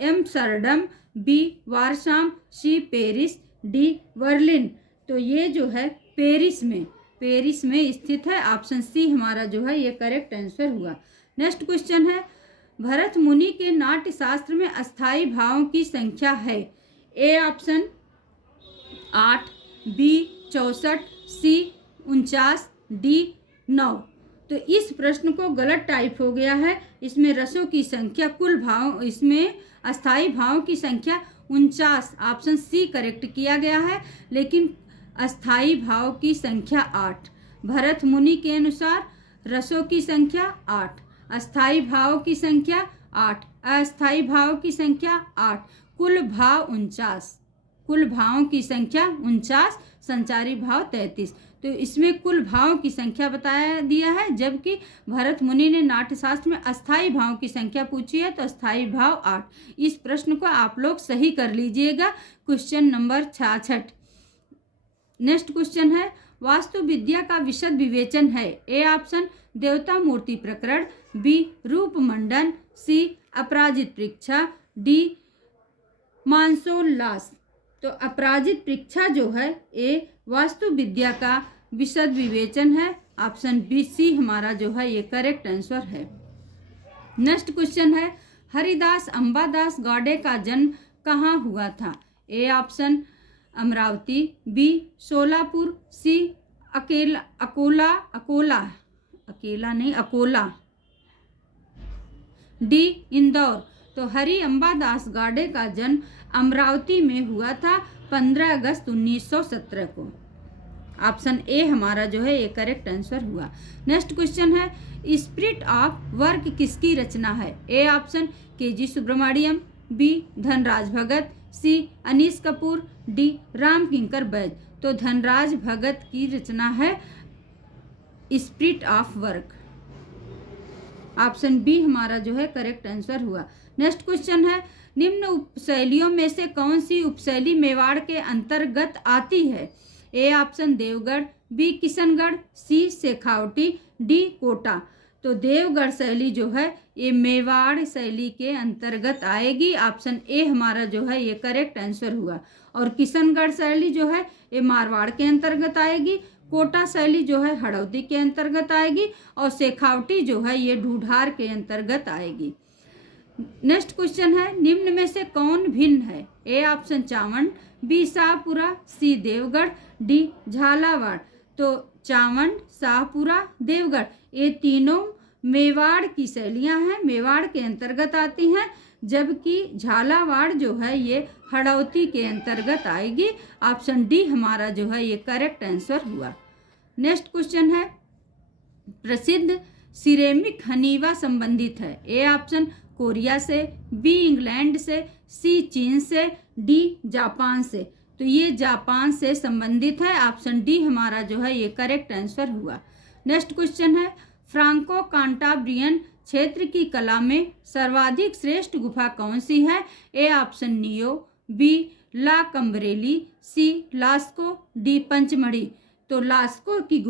Amsterdam, B Warsaw, C Paris, D Berlin. तो ये जो है पेरिस में स्थित है। ऑप्शन सी हमारा जो है ये करेक्ट आंसर हुआ। नेक्स्ट क्वेश्चन है, भरत मुनि के नाट्य शास्त्र में अस्थाई भावों की संख्या है। A option 8, B 64, C 49, D 9। तो इस प्रश्न को गलत टाइप हो गया है। इसमें रसों की संख्या कुल भाव, इसमें अस्थाई भावों की संख्या 49, ऑप्शन सी करेक्ट किया गया है, लेकिन अस्थाई भाव की संख्या 8। भरत मुनि के अनुसार रसों की संख्या 8, अस्थाई भाव की संख्या 8, अस्थाई भाव की संख्या 8, कुल भाव 49, कुल भावों की संख्या 49, संचारी भाव 33। तो इसमें कुल भावों की संख्या बताया दिया है, जबकि भरत मुनि ने नाट्यशास्त्र में अस्थाई भावों की संख्या पूछी है, तो अस्थाई भाव 8। इस प्रश्न को आप लोग सही कर लीजिएगा। Question number 66। नेक्स्ट क्वेश्चन है, वास्तु विद्या का विशद विवेचन है। ए ऑप्शन देवता मूर्ति प्रकरण, बी रूप मंडन, सी अपराजित परीक्षा, डी मानसोल्लास। तो अपराजित परीक्षा जो है ये वास्तु विद्या का विशद विवेचन है। ऑप्शन बी सी हमारा जो है ये करेक्ट आंसर है। नेक्स्ट क्वेश्चन है, हरिदास अंबादास गौड़े का जन्म कहाँ हुआ था। A option Amravati, B Solapur, C Akola, D Indore. तो हरि अंबादास गौड़े का जन्म अमरावती में हुआ था 15 अगस्त 1917 को। ऑप्शन ए हमारा जो है ये करेक्ट आंसर हुआ। नेक्स्ट क्वेश्चन है, स्पिरिट ऑफ वर्क किसकी रचना है। A option K G. Subramanyan, B Dhanraj Bhagat, C Anees Kapoor, D Ram Kinkar Baij. तो धनराज भगत की रचना है spirit of work. Option B हमारा जो है करेक्ट आंसर हुआ। नेक्स्ट क्वेश्चन है, निम्न उपशैलियों में से कौन सी उपशैली मेवाड़ के अंतर्गत आती है। A option Devgarh, B Kishangarh, C Shekhawati, D Kota. तो देवगढ़ शैली जो है ये मेवाड़ शैली के अंतर्गत आएगी। ऑप्शन ए हमारा जो है ये करेक्ट आंसर हुआ। और किशनगढ़ शैली जो है ये मारवाड़ के अंतर्गत आएगी। कोटा शैली जो है हड़ौती के अंतर्गत आएगी। और शेखावटी जो है ये ढूढ़ार के अंतर्गत आएगी। नेक्स्ट क्वेश्चन है, निम्न में से कौन भिन्न है। A option Chawand, B Shahpura, C Devgarh, D Jhalawar. तो चावंड, शाहपुरा, देवगढ़ ये तीनों मेवाड़ की शैलियां हैं, मेवाड़ के अंतर्गत आती हैं, जबकि झालावाड़ जो है ये हड़ौती के अंतर्गत आएगी। ऑप्शन डी हमारा जो है ये करेक्ट आंसर हुआ। नेक्स्ट क्वेश्चन है, प्रसिद्ध सिरेमिक हनीवा संबंधित है। ए ऑप्शन कोरिया से, बी इंग्लैंड से, सी चीन से, डी जापान से। तो ये जापान से संबंधित है। ऑप्शन डी हमारा जो है ये करेक्ट आंसर हुआ। नेक्स्ट क्वेश्चन है, फ्रांको कांटाब्रियन क्षेत्र की कला में सर्वाधिक श्रेष्ठ गुफा कौन सी है। ए ऑप्शन नियो, B La Combarelles, C Lascaux, D Pachmarhi. तो लास्को की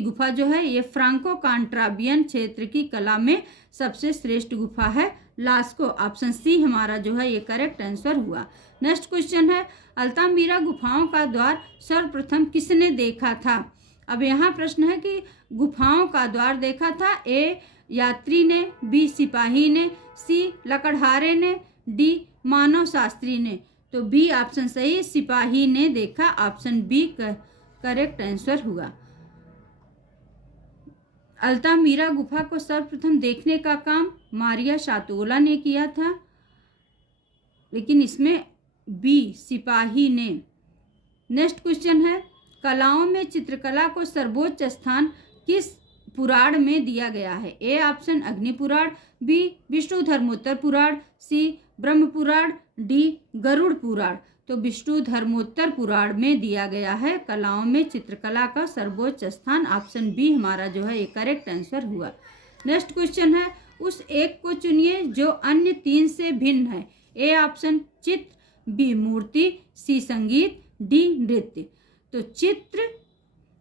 गुफा जो है ये फ्रांको कांटाब्रियन क्षेत्र की कला में सबसे श्रेष्ठ गुफा है लास्को। ऑप्शन सी हमारा जो है ये करेक्ट आंसर हुआ। नेक्स्ट क्वेश्चन है, अल्तामिरा गुफाओं का द्वार सर्वप्रथम किसने देखा था। अब यहाँ प्रश्न है कि गुफाओं का द्वार देखा था। ए यात्री ने, बी सिपाही ने, सी लकड़हारे ने, डी मानव शास्त्री ने। तो बी ऑप्शन सही, सिपाही ने देखा। ऑप्शन बी करेक्ट आंसर हुआ। अल्तामिरा गुफा को सर्वप्रथम देखने का काम मारिया शातोला ने किया था, लेकिन इसमें बी सिपाही ने। नेक्स्ट क्वेश्चन है, कलाओं में चित्रकला को सर्वोच्च स्थान किस पुराण में दिया गया है। ए ऑप्शन अग्नि पुराण, बी विष्णु धर्मोत्तर पुराण, सी ब्रह्म पुराण, डी गरुड़ पुराण। तो विष्णु धर्मोत्तर पुराण में दिया गया है कलाओं में चित्रकला का सर्वोच्च स्थान। ऑप्शन बी हमारा जो है ये करेक्ट आंसर हुआ। नेक्स्ट क्वेश्चन है, उस एक को चुनिए जो अन्य तीन से भिन्न है। ए ऑप्शन चित्र, बी मूर्ति, सी संगीत, डी नृत्य। तो चित्र,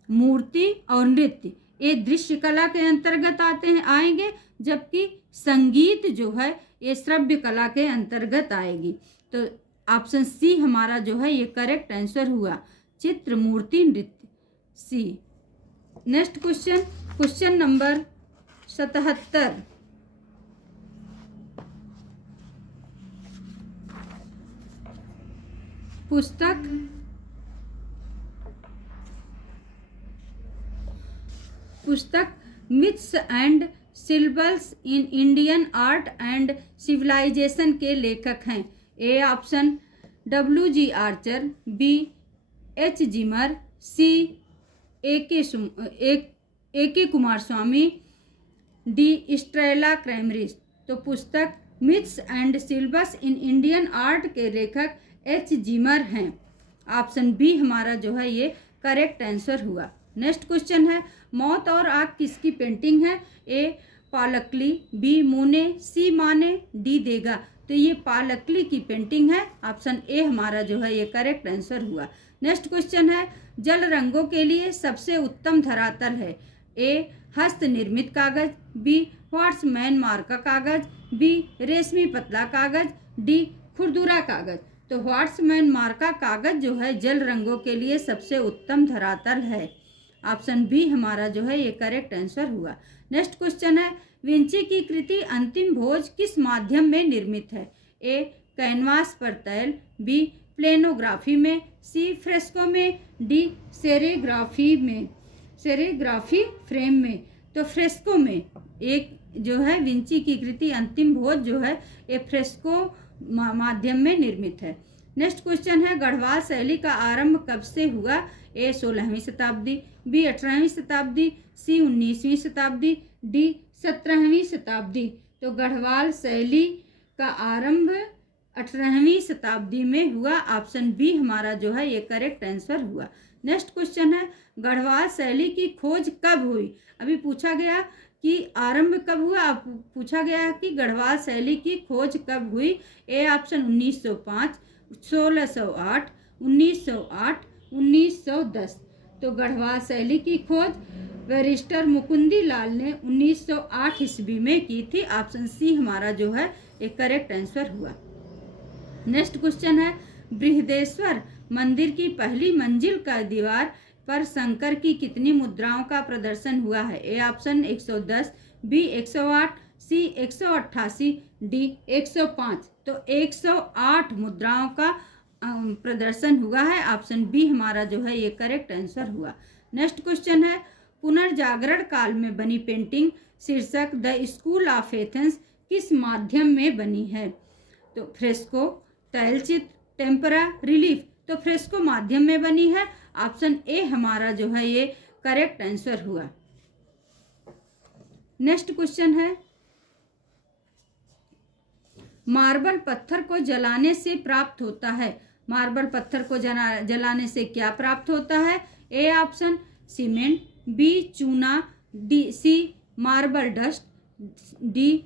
मूर्ति और नृत्य ये दृश्य कला के अंतर्गत आएंगे, जबकि संगीत जो है ये श्रव्य कला के अंतर्गत आएगी। तो ऑप्शन सी हमारा जो है ये करेक्ट आंसर हुआ, चित्र मूर्ति नृत्य, C. Next question, question number 77। पुस्तक myths and symbols in Indian art and civilisation के लेखक हैं। A option W.G. Archer, B H. Zimmer, C A.K. Coomaraswamy, D Stella Kramrisch. तो पुस्तक myths and symbols in Indian art के लेखक H. जिमर हैं। Option B हमारा जो है ये करेक्ट आंसर हुआ। नेक्स्ट क्वेश्चन है, मौत और आग किसकी पेंटिंग है? ए पालकली, बी मोने, सी माने, डी देगा। तो ये पालकली की पेंटिंग है, ऑप्शन ए हमारा जो है ये करेक्ट आंसर हुआ। नेक्स्ट क्वेश्चन है, जल रंगों के लिए सबसे उत्तम धरातल है? ए हस्त निर्मित कागज, बी व्हाट्समैन मार्का कागज, बी रेशमी पतला कागज, डी खुरदुरा कागज। तो व्हाट्समैन मार्का कागज जो है जल रंगों के लिए सबसे उत्तम धरातल है, ऑप्शन बी हमारा जो है ये करेक्ट आंसर हुआ। नेक्स्ट क्वेश्चन है, विंची की कृति अंतिम भोज किस माध्यम में निर्मित है? ए कैनवास पर तैल, बी प्लेनोग्राफी में, सी फ्रेस्को में, डी सेरेग्राफी फ्रेम में। तो फ्रेस्को में एक जो है विंची की कृति अंतिम भोज जो है ये फ्रेस्को माध्यम में निर्मित है। नेक्स्ट क्वेश्चन है, गढ़वाल शैली का आरंभ कब से हुआ? ए 16वीं शताब्दी, बी 18वीं शताब्दी, सी 19वीं शताब्दी, डी 17वीं शताब्दी। तो गढ़वाल शैली का आरंभ 18वीं शताब्दी में हुआ, ऑप्शन बी हमारा जो है ये करेक्ट आंसर हुआ। नेक्स्ट क्वेश्चन है, गढ़वाल शैली की खोज कब हुई? अभी पूछा गया कि आरंभ कब हुआ, अब पूछा गया कि गढ़वाल शैली की खोज कब हुई? A option 1905, 1608, 1908, 1910। तो गढ़वाल शैली की खोज बैरिस्टर मुकुंदी लाल ने 1908 ईस्वी में की थी, ऑप्शन सी हमारा जो है एक करेक्ट आंसर हुआ। नेक्स्ट क्वेश्चन है, बृहदेश्वर मंदिर की पहली मंजिल का दीवार पर शंकर की कितनी मुद्राओं का प्रदर्शन हुआ है? A option 110, B 108, C 188, D 105। तो 108 मुद्राओं का प्रदर्शन हुआ है, ऑप्शन बी हमारा जो है ये करेक्ट आंसर हुआ। नेक्स्ट क्वेश्चन है, पुनर्जागरण काल में बनी पेंटिंग शीर्षक द स्कूल ऑफ एथेंस किस माध्यम में बनी है? तो फ्रेस्को, तैलचित्र, टेम्परा, रिलीफ। तो फ्रेस्को माध्यम में बनी है, ऑप्शन ए हमारा जो है ये करेक्ट आंसर हुआ। नेक्स्ट क्वेश्चन है, मार्बल पत्थर को जलाने से प्राप्त होता है? मार्बल पत्थर को जलाने से क्या प्राप्त होता है? ए ऑप्शन सीमेंट, बी चूना, D C marble dust, D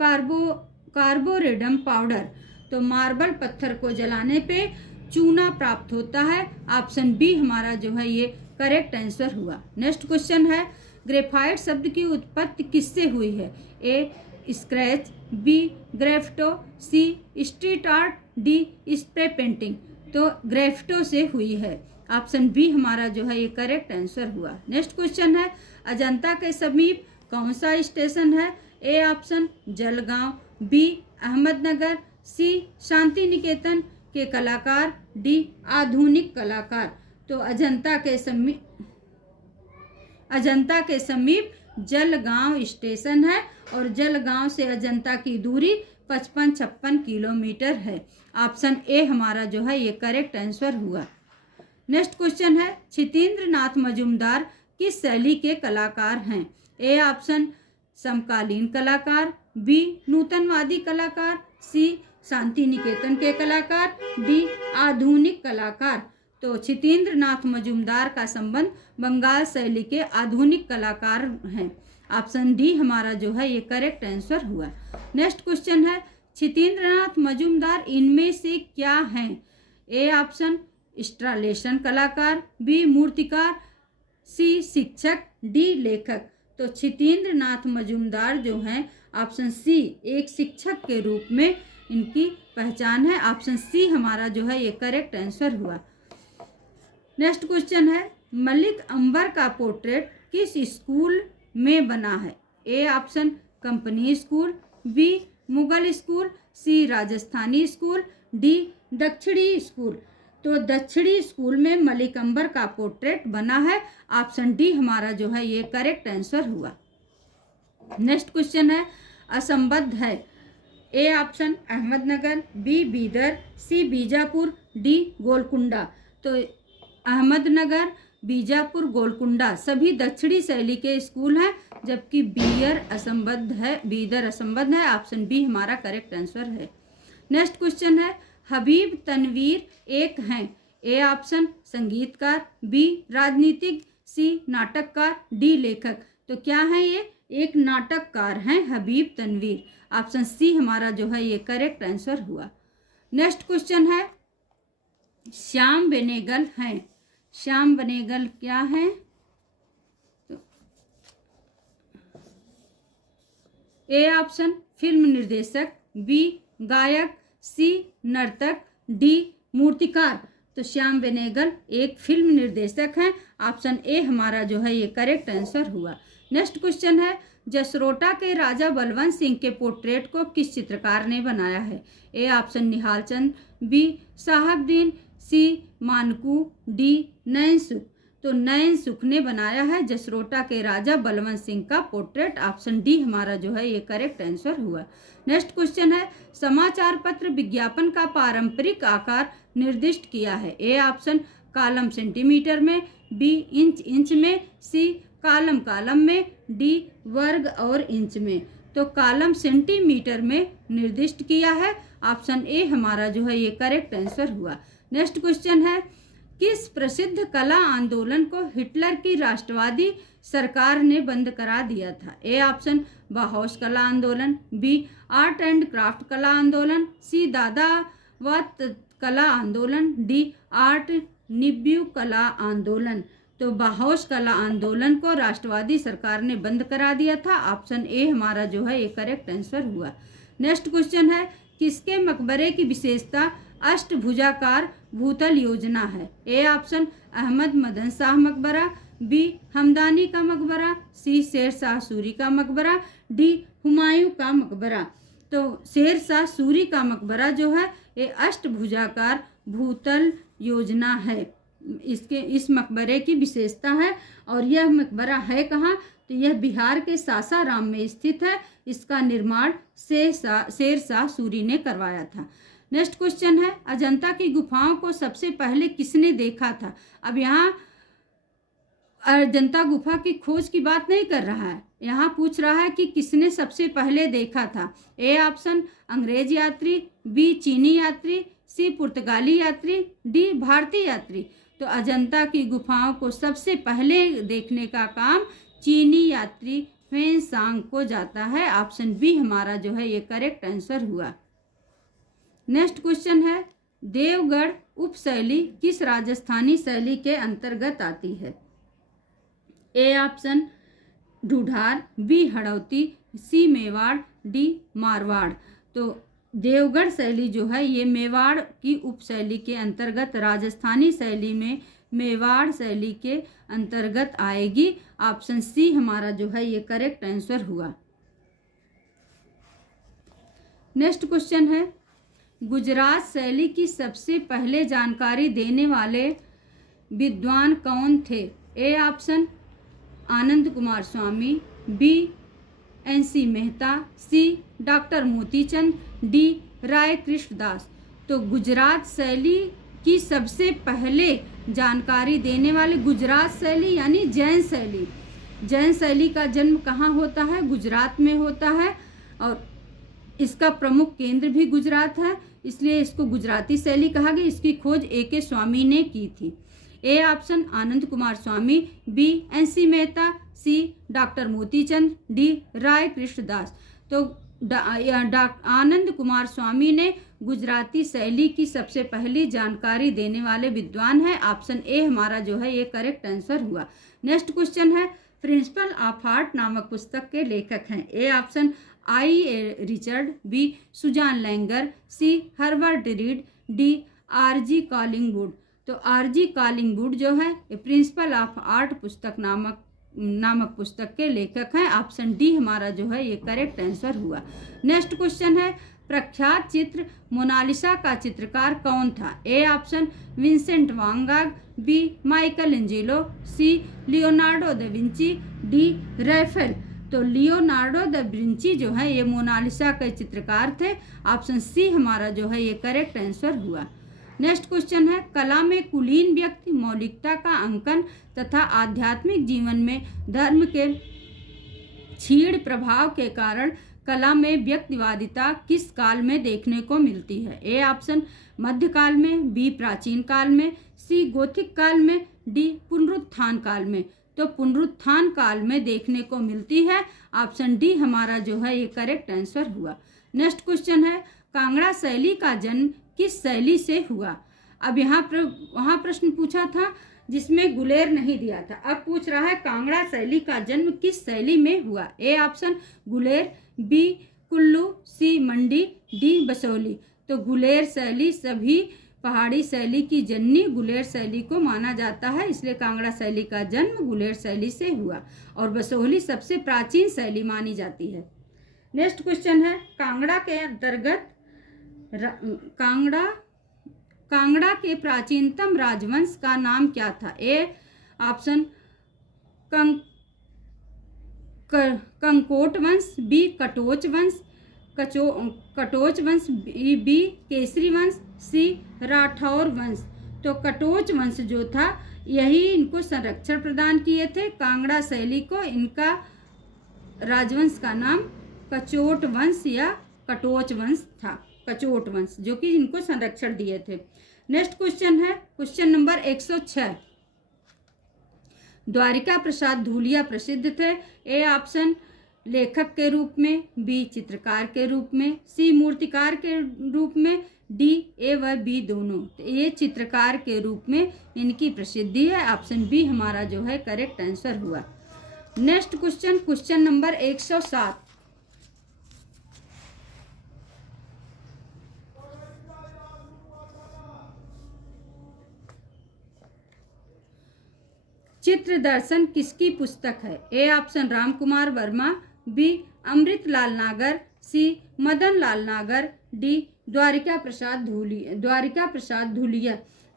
carborundum powder. तो मार्बल पत्थर को जलाने पे चूना प्राप्त होता है, ऑप्शन बी हमारा जो है ये करेक्ट आंसर हुआ। नेक्स्ट क्वेश्चन है, ग्रेफाइट शब्द की उत्पत्ति किससे हुई है? A scratch, B graffito, C street art, D spray painting. तो ग्रेफ्टो से हुई है, ऑप्शन बी हमारा जो है ये करेक्ट आंसर हुआ। नेक्स्ट क्वेश्चन है, अजंता के समीप कौन सा स्टेशन है? A option Jalgaon, B Ahmednagar, C Shantiniketan के कलाकार, डी आधुनिक कलाकार। तो अजंता के समीप जलगांव स्टेशन है और जलगांव से अजंता की दूरी 55-56 किलोमीटर है, ऑप्शन ए हमारा जो है ये करेक्ट आंसर हुआ। नेक्स्ट क्वेश्चन है, क्षितेंद्र नाथ मजूमदार किस शैली के कलाकार हैं? ए ऑप्शन समकालीन कलाकार, बी नूतनवादी कलाकार, सी शांति निकेतन के कलाकार, डी आधुनिक कलाकार। तो क्षितेंद्र नाथ मजूमदार का संबंध बंगाल शैली के आधुनिक कलाकार हैं, ऑप्शन डी हमारा जो है ये करेक्ट आंसर हुआ। नेक्स्ट क्वेश्चन है, क्षितेंद्र नाथ मजूमदार इनमें से क्या हैं? ए ऑप्शन इंस्टॉलेशन कलाकार, बी मूर्तिकार, सी शिक्षक, डी लेखक। तो क्षितेंद्र नाथ मजूमदार जो हैं ऑप्शन सी एक शिक्षक के रूप में इनकी पहचान है। ऑप्शन सी हमारा जो है ये करेक्ट आंसर हुआ। नेक्स्ट क्वेश्चन है, मलिक अंबर का पोर्ट्रेट किस स्कूल में बना है? A option company school, B Mughal school, C Rajasthani school, D दक्षिणी स्कूल। तो दक्षिणी स्कूल में मलिक अंबर का पोर्ट्रेट बना है। ऑप्शन डी हमारा जो है ये करेक्ट आंसर हुआ। नेक्स्ट क्वेश्चन है, असंबद्ध है। A option Ahmednagar, B Bidar, C Bijapur, D Golconda. तो अहमदनगर, बीजापुर, गोलकुंडा सभी दक्षिणी शैली के स्कूल हैं, जबकि बीदर असंबद्ध है। ऑप्शन बी हमारा करेक्ट आंसर है। नेक्स्ट क्वेश्चन है, हबीब तनवीर एक हैं। ए ऑप्शन संगीतकार, बी राजनीतिक, सी नाटककार, डी लेखक। तो क्या है ये? एक नाटककार हैं हबीब तनवीर। ऑप्शन सी हमारा जो है ये करेक्ट आंसर हुआ। नेक्स्ट क्वेश्चन है, श्याम बेनेगल हैं। श्याम बेनेगल क्या है? तो ए ऑप्शन फिल्म निर्देशक, बी गायक, सी नर्तक, डी मूर्तिकार। तो श्याम बेनेगल एक फिल्म निर्देशक हैं। ऑप्शन ए हमारा जो है ये करेक्ट आंसर हुआ। नेक्स्ट क्वेश्चन है, जसरोटा के राजा बलवंत सिंह के पोर्ट्रेट को किस चित्रकार ने बनाया है? A option Nihal Chand, B Sahibdin, C Manku, D Nainsukh. तो नयन सुख ने बनाया है जसरोटा के राजा बलवंत सिंह का पोर्ट्रेट। ऑप्शन डी हमारा जो है ये करेक्ट आंसर हुआ। नेक्स्ट क्वेश्चन है, समाचार पत्र विज्ञापन का पारंपरिक आकार निर्दिष्ट किया है। ए ऑप्शन कॉलम सेंटीमीटर में, बी इंच में, सी कॉलम में, डी वर्ग और इंच में। तो कॉलम सेंटीमीटर में निर्दिष्ट किया है। ऑप्शन ए हमारा जो है ये करेक्ट आंसर हुआ। नेक्स्ट क्वेश्चन है, किस प्रसिद्ध कला आंदोलन को हिटलर की राष्ट्रवादी सरकार ने बंद करा दिया था? ए ऑप्शन बाहौस कला आंदोलन, बी आर्ट एंड क्राफ्ट कला आंदोलन, सी दादावत कला आंदोलन, डी आर्ट निब्यू कला आंदोलन। तो बाहौस कला आंदोलन को राष्ट्रवादी सरकार ने बंद करा दिया था। ऑप्शन ए हमारा जो है ये करेक्ट आंसर हुआ। नेक्स्ट क्वेश्चन है, किसके मकबरे की विशेषता अष्टभुजाकार भूतल योजना है? ए ऑप्शन अहमद मदन शाह मकबरा, बी हमदानी का मकबरा, सी शेर शाह सूरी का मकबरा, डी हुमायूं का मकबरा। तो शेर शाह सूरी का मकबरा जो है ये अष्टभुजाकार भूतल योजना है, इस मकबरे की विशेषता है। और यह मकबरा है कहाँ? तो यह बिहार के सासाराम में स्थित है। इसका निर्माण शेर शाह सूरी ने करवाया था। नेक्स्ट क्वेश्चन है, अजंता की गुफाओं को सबसे पहले किसने देखा था? अब यहाँ अजंता गुफा की खोज की बात नहीं कर रहा है, यहाँ पूछ रहा है कि किसने सबसे पहले देखा था। ए ऑप्शन अंग्रेज यात्री, बी चीनी यात्री, सी पुर्तगाली यात्री, डी भारतीय यात्री। तो अजंता की गुफाओं को सबसे पहले देखने का काम चीनी यात्री ह्वेन सांग को जाता है। ऑप्शन बी हमारा जो है ये करेक्ट आंसर हुआ। नेक्स्ट क्वेश्चन है, देवगढ़ उपशैली किस राजस्थानी शैली के अंतर्गत आती है? A option Dhundhar, B Hadoti, C Mewar, D Marwar. तो देवगढ़ शैली जो है ये मेवाड़ की उपशैली के अंतर्गत, राजस्थानी शैली में मेवाड़ शैली के अंतर्गत आएगी। ऑप्शन सी हमारा जो है ये करेक्ट आंसर हुआ। नेक्स्ट क्वेश्चन है, गुजरात शैली की सबसे पहले जानकारी देने वाले विद्वान कौन थे? A option Ananda Coomaraswamy, B N C. Mehta, C doctor Motichand, D Rai Krishnadas. तो गुजरात शैली की सबसे पहले जानकारी देने वाले, गुजरात शैली यानी जैन शैली, जैन शैली का जन्म कहाँ होता है? गुजरात में होता है और इसका प्रमुख केंद्र भी गुजरात है, इसलिए इसको गुजराती शैली कहा गया। इसकी खोज ए.के. स्वामी ने की थी। A option Ananda Coomaraswamy, B N C. Mehta, C doctor Motichand, D Rai Krishnadas. तो आनंद कुमार स्वामी ने गुजराती शैली की सबसे पहली जानकारी देने वाले विद्वान हैं। ऑप्शन ए हमारा जो है ये करेक्ट आंसर हुआ। नेक्स्ट क्वेश्चन है, प्रिंसिपल ऑफ आर्ट नामक पुस्तक के लेखक हैं? A option I A Richard, B Susanne Langer, C Herbert Read, D R G. Collingwood. तो आर.जी. कॉलिंगवुड जो है ये प्रिंसिपल ऑफ आर्ट पुस्तक नामक पुस्तक के लेखक हैं। ऑप्शन डी हमारा जो है ये करेक्ट आंसर हुआ। नेक्स्ट क्वेश्चन है, प्रख्यात चित्र मोनालिसा का चित्रकार कौन था? A option Vincent van Gogh, B Michelangelo, C Leonardo da Vinci, D Raphael. तो लियोनार्डो दा विंची जो है ये मोनालिसा के चित्रकार थे। ऑप्शन सी हमारा जो है ये करेक्ट आंसर हुआ। नेक्स्ट क्वेश्चन है, कला में कुलीन व्यक्ति मौलिकता का अंकन तथा आध्यात्मिक जीवन में धर्म के क्षीण प्रभाव के कारण कला में व्यक्तिवादिता किस काल में देखने को मिलती है? ए ऑप्शन मध्यकाल में, बी प्राचीन काल में, सी गोथिक काल में, डी पुनरुत्थान काल में। तो पुनरुत्थान काल में देखने को मिलती है। ऑप्शन डी हमारा जो है ये करेक्ट आंसर हुआ। नेक्स्ट क्वेश्चन है, कांगड़ा शैली का जन्म किस शैली से हुआ? अब वहाँ प्रश्न पूछा था जिसमें गुलेर नहीं दिया था। अब पूछ रहा है कांगड़ा शैली का जन्म किस शैली में हुआ? A option Guler, B Kullu, C Mandi, D Basohli. तो गुलेर शैली सभी पहाड़ी शैली की जननी गुलेर शैली को माना जाता है, इसलिए कांगड़ा शैली का जन्म गुलेर शैली से हुआ और बसोहली सबसे प्राचीन शैली मानी जाती है। नेक्स्ट क्वेश्चन है, कांगड़ा के अंतर्गत कांगड़ा के प्राचीनतम राजवंश का नाम क्या था? ए ऑप्शन कंकोट वंश, बी कटोच वंश, कटोच वंश, बी केसरी वंश, सी राठौर वंश। तो कटोच वंश जो था यही इनको संरक्षण प्रदान किए थे कांगड़ा शैली को। इनका राजवंश का नाम कचोट वंश या कटोच वंश था, कचोट वंश, जो कि इनको संरक्षण दिए थे। नेक्स्ट क्वेश्चन है क्वेश्चन नंबर 106, द्वारिका प्रसाद धूलिया प्रसिद्ध थे। ए ऑप्शन लेखक के रूप में, बी चित्रकार के रूप में, सी मूर्तिकार के रूप में, डी ए व बी दोनों। तो ये चित्रकार के रूप में इनकी प्रसिद्धि है। ऑप्शन बी हमारा जो है करेक्ट आंसर हुआ। नेक्स्ट क्वेश्चन क्वेश्चन नंबर 107, चित्र दर्शन किसकी पुस्तक है? A option Ram Kumar Verma, B Amritlal Nagar, C Madan Lal नागर, डी द्वारिका प्रसाद धूलिया।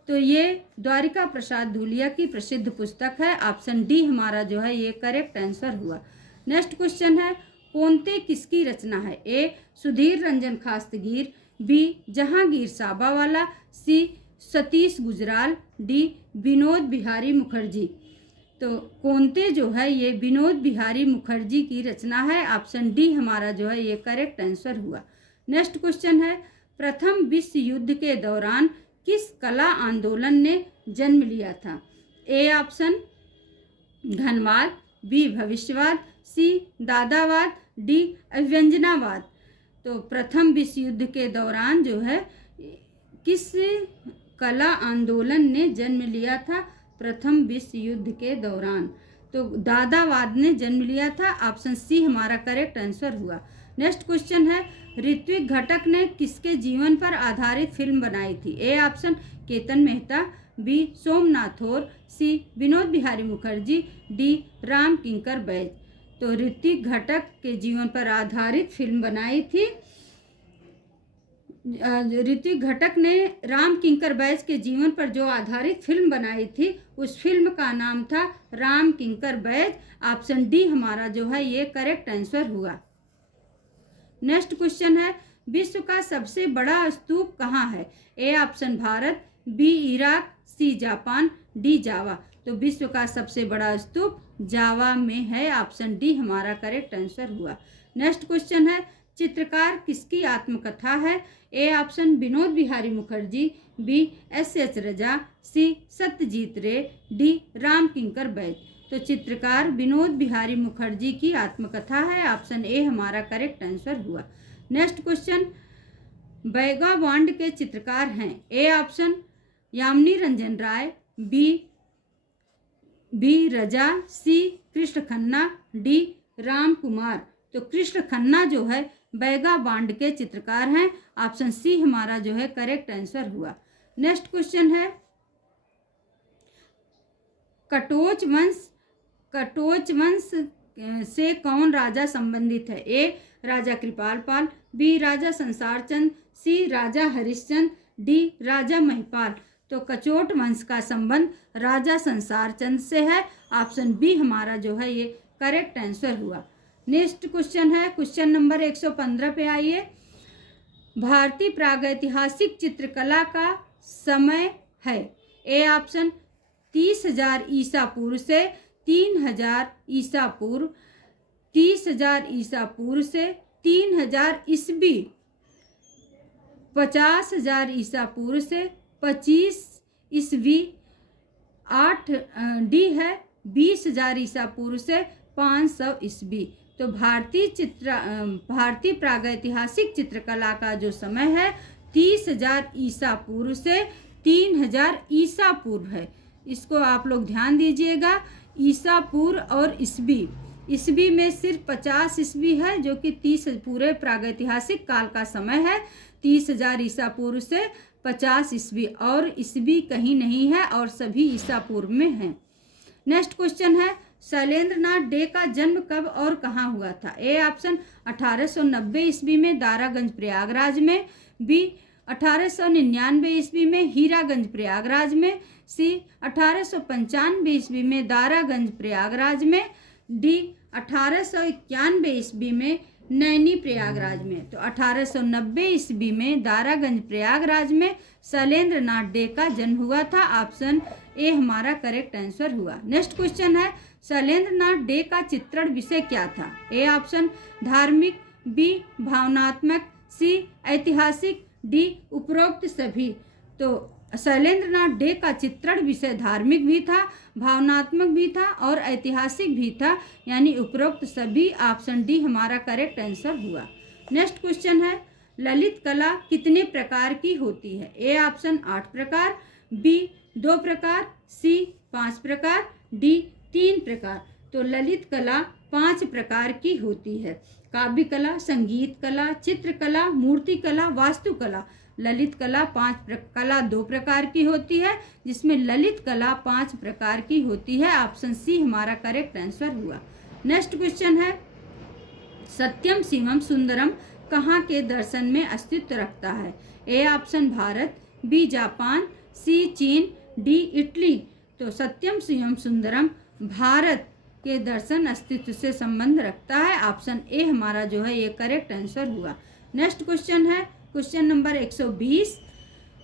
तो ये द्वारिका प्रसाद धूलिया की प्रसिद्ध पुस्तक है। ऑप्शन डी हमारा जो है ये करेक्ट आंसर हुआ। नेक्स्ट क्वेश्चन है, पोंते किसकी रचना है? ए सुधीर रंजन खास्तगीर, बी जहांगीर साबावाला, सी सतीश गुजराल, डी विनोद बिहारी मुखर्जी। तो कोंते जो है ये विनोद बिहारी मुखर्जी की रचना है। ऑप्शन डी हमारा जो है ये करेक्ट आंसर हुआ। नेक्स्ट क्वेश्चन है, प्रथम विश्व युद्ध के दौरान किस कला आंदोलन ने जन्म लिया था? ए ऑप्शन घनवाद, बी भविष्यवाद, सी दादावाद, डी अव्यंजनावाद। तो प्रथम विश्व युद्ध के दौरान जो है किस कला आंदोलन ने जन्म लिया था? प्रथम विश्व युद्ध के दौरान तो दादावाद ने जन्म लिया था। ऑप्शन सी हमारा करेक्ट आंसर हुआ। नेक्स्ट क्वेश्चन है, ऋत्विक घटक ने किसके जीवन पर आधारित फिल्म बनाई थी? A option Ketan Mehta, B Somnath और, सी विनोद बिहारी मुखर्जी, डी राम किंकर बैज। तो ऋत्विक घटक के जीवन पर आधारित फिल्म बनाई थी। ऋत्विक घटक ने राम किंकर बैज के जीवन पर जो आधारित फिल्म बनाई थी उस फिल्म का नाम था राम किंकर बैज। ऑप्शन डी हमारा जो है ये करेक्ट आंसर हुआ। नेक्स्ट क्वेश्चन है, विश्व का सबसे बड़ा स्तूप कहाँ है? A option Bharat, B Iraq, C Japan, D Java. तो विश्व का सबसे बड़ा स्तूप जावा में है। ऑप्शन डी हमारा करेक्ट आंसर हुआ। नेक्स्ट क्वेश्चन है, चित्रकार किसकी आत्मकथा है? A option Vinod Bihari Mukherjee, B S Raza, C Satyajit Ray, D Ram Kinkar Baij. तो चित्रकार विनोद बिहारी मुखर्जी की आत्मकथा है। ऑप्शन ए हमारा करेक्ट आंसर हुआ। नेक्स्ट क्वेश्चन, वैगाबॉन्ड के चित्रकार हैं? A option Yamini Ranjan Ray, B Raza, C Krishna Khanna, D Ram Kumar. तो कृष्ण खन्ना जो है बैगा बांड के चित्रकार हैं। ऑप्शन सी हमारा जो है करेक्ट आंसर हुआ। नेक्स्ट क्वेश्चन है कटोच वंश से कौन राजा संबंधित है? ए राजा कृपाल पाल, बी राजा संसार चंद, सी राजा हरिश्चंद्र, डी राजा महिपाल। तो कचोट वंश का संबंध राजा संसार चंद से है। ऑप्शन बी हमारा जो है ये करेक्ट आंसर हुआ। नेक्स्ट क्वेश्चन है क्वेश्चन नंबर 115 पे आइए। भारतीय प्रागैतिहासिक चित्रकला का समय है। ए ऑप्शन 30,000 ईसा पूर्व से 3,000 ईसा पूर्व, 30,000 ईसा पूर्व से 3,000 ईस्वी, 50,000 ईसा पूर्व से 25 ईस्वी, 8 डी है 20,000 ईसा पूर्व से 500 ईस्वी। तो भारतीय प्रागैतिहासिक चित्रकला का जो समय है 30,000 ईसा पूर्व से 3,000 ईसा पूर्व है। इसको आप लोग ध्यान दीजिएगा। ईसा पूर्व और ईस्वी, ईस्वी में सिर्फ 50 ईस्वी है जो कि 30 पूरे प्रागैतिहासिक काल का समय है। 30,000 ईसा पूर्व से 50 ईस्वी और ईस्वी कहीं नहीं है और सभी ईसा पूर्व में हैं। नेक्स्ट क्वेश्चन है शैलेंद्र नाथ डे का जन्म कब और कहाँ हुआ था? ए ऑप्शन 1890 ईस्वी में दारागंज प्रयागराज में, बी 1899 ईस्वी में हीरागंज प्रयागराज में, सी 1895 ईस्वी में दारागंज प्रयागराज में, डी 1891 ईस्वी में नैनी प्रयागराज में। तो 1890 ईस्वी में दारागंज प्रयागराज में शैलेंद्र नाथ डे का जन्म हुआ था। ऑप्शन ए हमारा करेक्ट आंसर हुआ। नेक्स्ट क्वेश्चन है शैलेंद्र नाथ डे का चित्रण विषय क्या था? ए ऑप्शन धार्मिक, बी भावनात्मक, सी ऐतिहासिक, डी उपरोक्त सभी। तो शैलेंद्र नाथ डे का चित्रण विषय धार्मिक भी था, भावनात्मक भी था और ऐतिहासिक भी था, यानी उपरोक्त सभी। ऑप्शन डी हमारा करेक्ट आंसर हुआ। नेक्स्ट क्वेश्चन है ललित कला कितने प्रकार की होती है? ए ऑप्शन 8 प्रकार, बी 2 प्रकार, सी 5 प्रकार, डी 3 प्रकार। तो ललित कला 5 प्रकार की होती है। काव्य कला, संगीत कला, चित्रकला, मूर्ति कला, वास्तुकला। ललित कला कला 2 प्रकार की होती है, जिसमें ललित कला 5 प्रकार की होती है। ऑप्शन सी हमारा करेक्ट आंसर हुआ। नेक्स्ट क्वेश्चन है सत्यम शिवम सुंदरम कहाँ के दर्शन में अस्तित्व रखता है? A option Bharat, B Japan, C चीन, डी इटली। तो सत्यम शिवम सुंदरम भारत के दर्शन अस्तित्व से संबंध रखता है। ऑप्शन ए हमारा जो है ये करेक्ट आंसर हुआ। नेक्स्ट क्वेश्चन है क्वेश्चन नंबर 120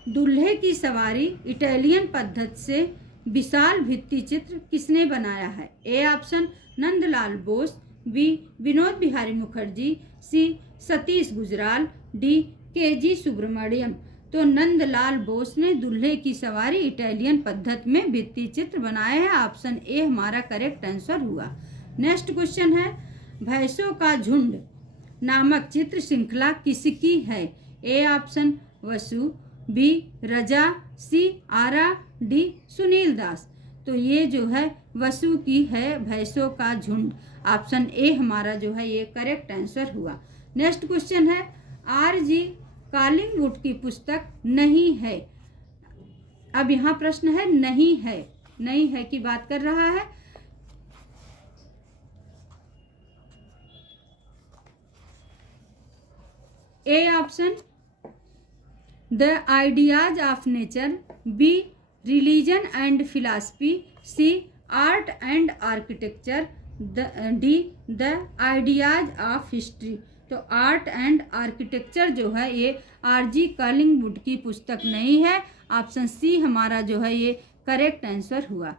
दूल्हे की सवारी इटालियन पद्धति से विशाल भित्ति चित्र किसने बनाया है? A option Nandlal Bose, B Vinod Bihari Mukherjee, C Satish Gujral, D KG. Subramanyan. तो नंदलाल बोस ने दूल्हे की सवारी इटालियन पद्धति में भित्ति चित्र बनाए हैं। ऑप्शन ए हमारा करेक्ट आंसर हुआ। नेक्स्ट क्वेश्चन है भैंसों का झुंड नामक चित्र श्रृंखला किसकी है? A option Vasu, B Raza, C Ara, D Sunil Das. तो ये जो है वसु की है भैंसों का झुंड। ऑप्शन ए हमारा जो है ये करेक्ट आंसर हुआ। नेक्स्ट क्वेश्चन है आर.जी. कॉलिंगवुड की पुस्तक नहीं है। अब यहाँ प्रश्न है नहीं है की बात कर रहा है। A option the ideas of nature, B religion and philosophy, C art and architecture, D the ideas of history. तो आर्ट एंड आर्किटेक्चर जो है ये आर.जी. कॉलिंगवुड की पुस्तक नहीं है। ऑप्शन सी हमारा जो है ये करेक्ट आंसर हुआ।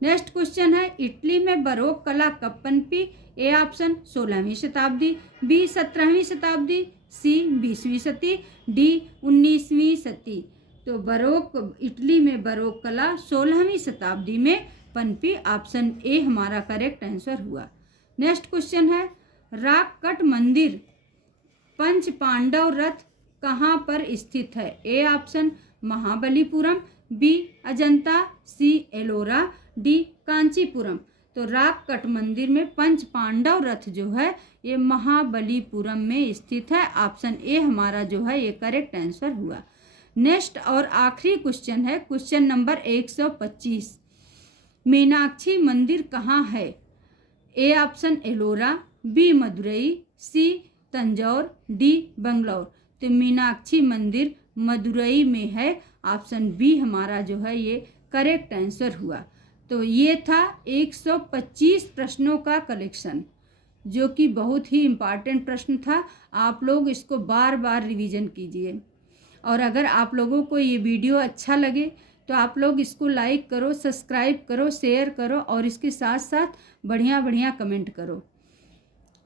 नेक्स्ट क्वेश्चन है इटली में बरोक कला कब पनपी? ए ऑप्शन 16वीं शताब्दी, बी 17वीं शताब्दी, सी 20वीं सदी, डी 19वीं सदी। तो इटली में बरोक कला 16वीं शताब्दी में पनपी। ऑप्शन ए हमारा करेक्ट आंसर हुआ। नेक्स्ट क्वेश्चन है राक कट मंदिर पंच पांडव रथ कहाँ पर स्थित है? A option Mahabalipuram, B Ajanta, C Ellora, D Kanchipuram. तो राक कट मंदिर में पंच पांडव रथ जो है ये महाबलीपुरम में स्थित है। ऑप्शन ए हमारा जो है ये करेक्ट आंसर हुआ। नेक्स्ट और आखिरी क्वेश्चन है क्वेश्चन नंबर 125। मीनाक्षी मंदिर कहाँ है? A option Ellora, B Madurai, C Tanjore, D Bangalore. तो मीनाक्षी मंदिर मदुरई में है। ऑप्शन बी हमारा जो है ये करेक्ट आंसर हुआ। तो ये था 125 प्रश्नों का कलेक्शन, जो कि बहुत ही इम्पॉर्टेंट प्रश्न था। आप लोग इसको बार बार रिवीजन कीजिए। और अगर आप लोगों को ये वीडियो अच्छा लगे तो आप लोग इसको लाइक करो, सब्सक्राइब करो, शेयर करो और इसके साथ साथ बढ़िया बढ़िया कमेंट करो।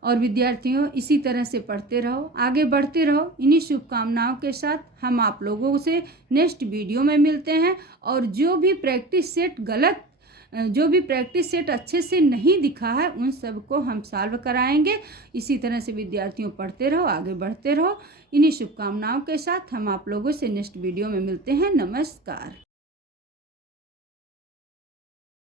और विद्यार्थियों इसी तरह से पढ़ते रहो, आगे बढ़ते रहो। इन्हीं शुभकामनाओं के साथ हम आप लोगों से नेक्स्ट वीडियो में मिलते हैं। और जो भी प्रैक्टिस सेट अच्छे से नहीं दिखा है उन सब को हम सॉल्व कराएंगे। इसी तरह से विद्यार्थियों पढ़ते रहो, आगे बढ़ते रहो। इन्हीं शुभकामनाओं के साथ हम आप लोगों से नेक्स्ट वीडियो में मिलते हैं। नमस्कार।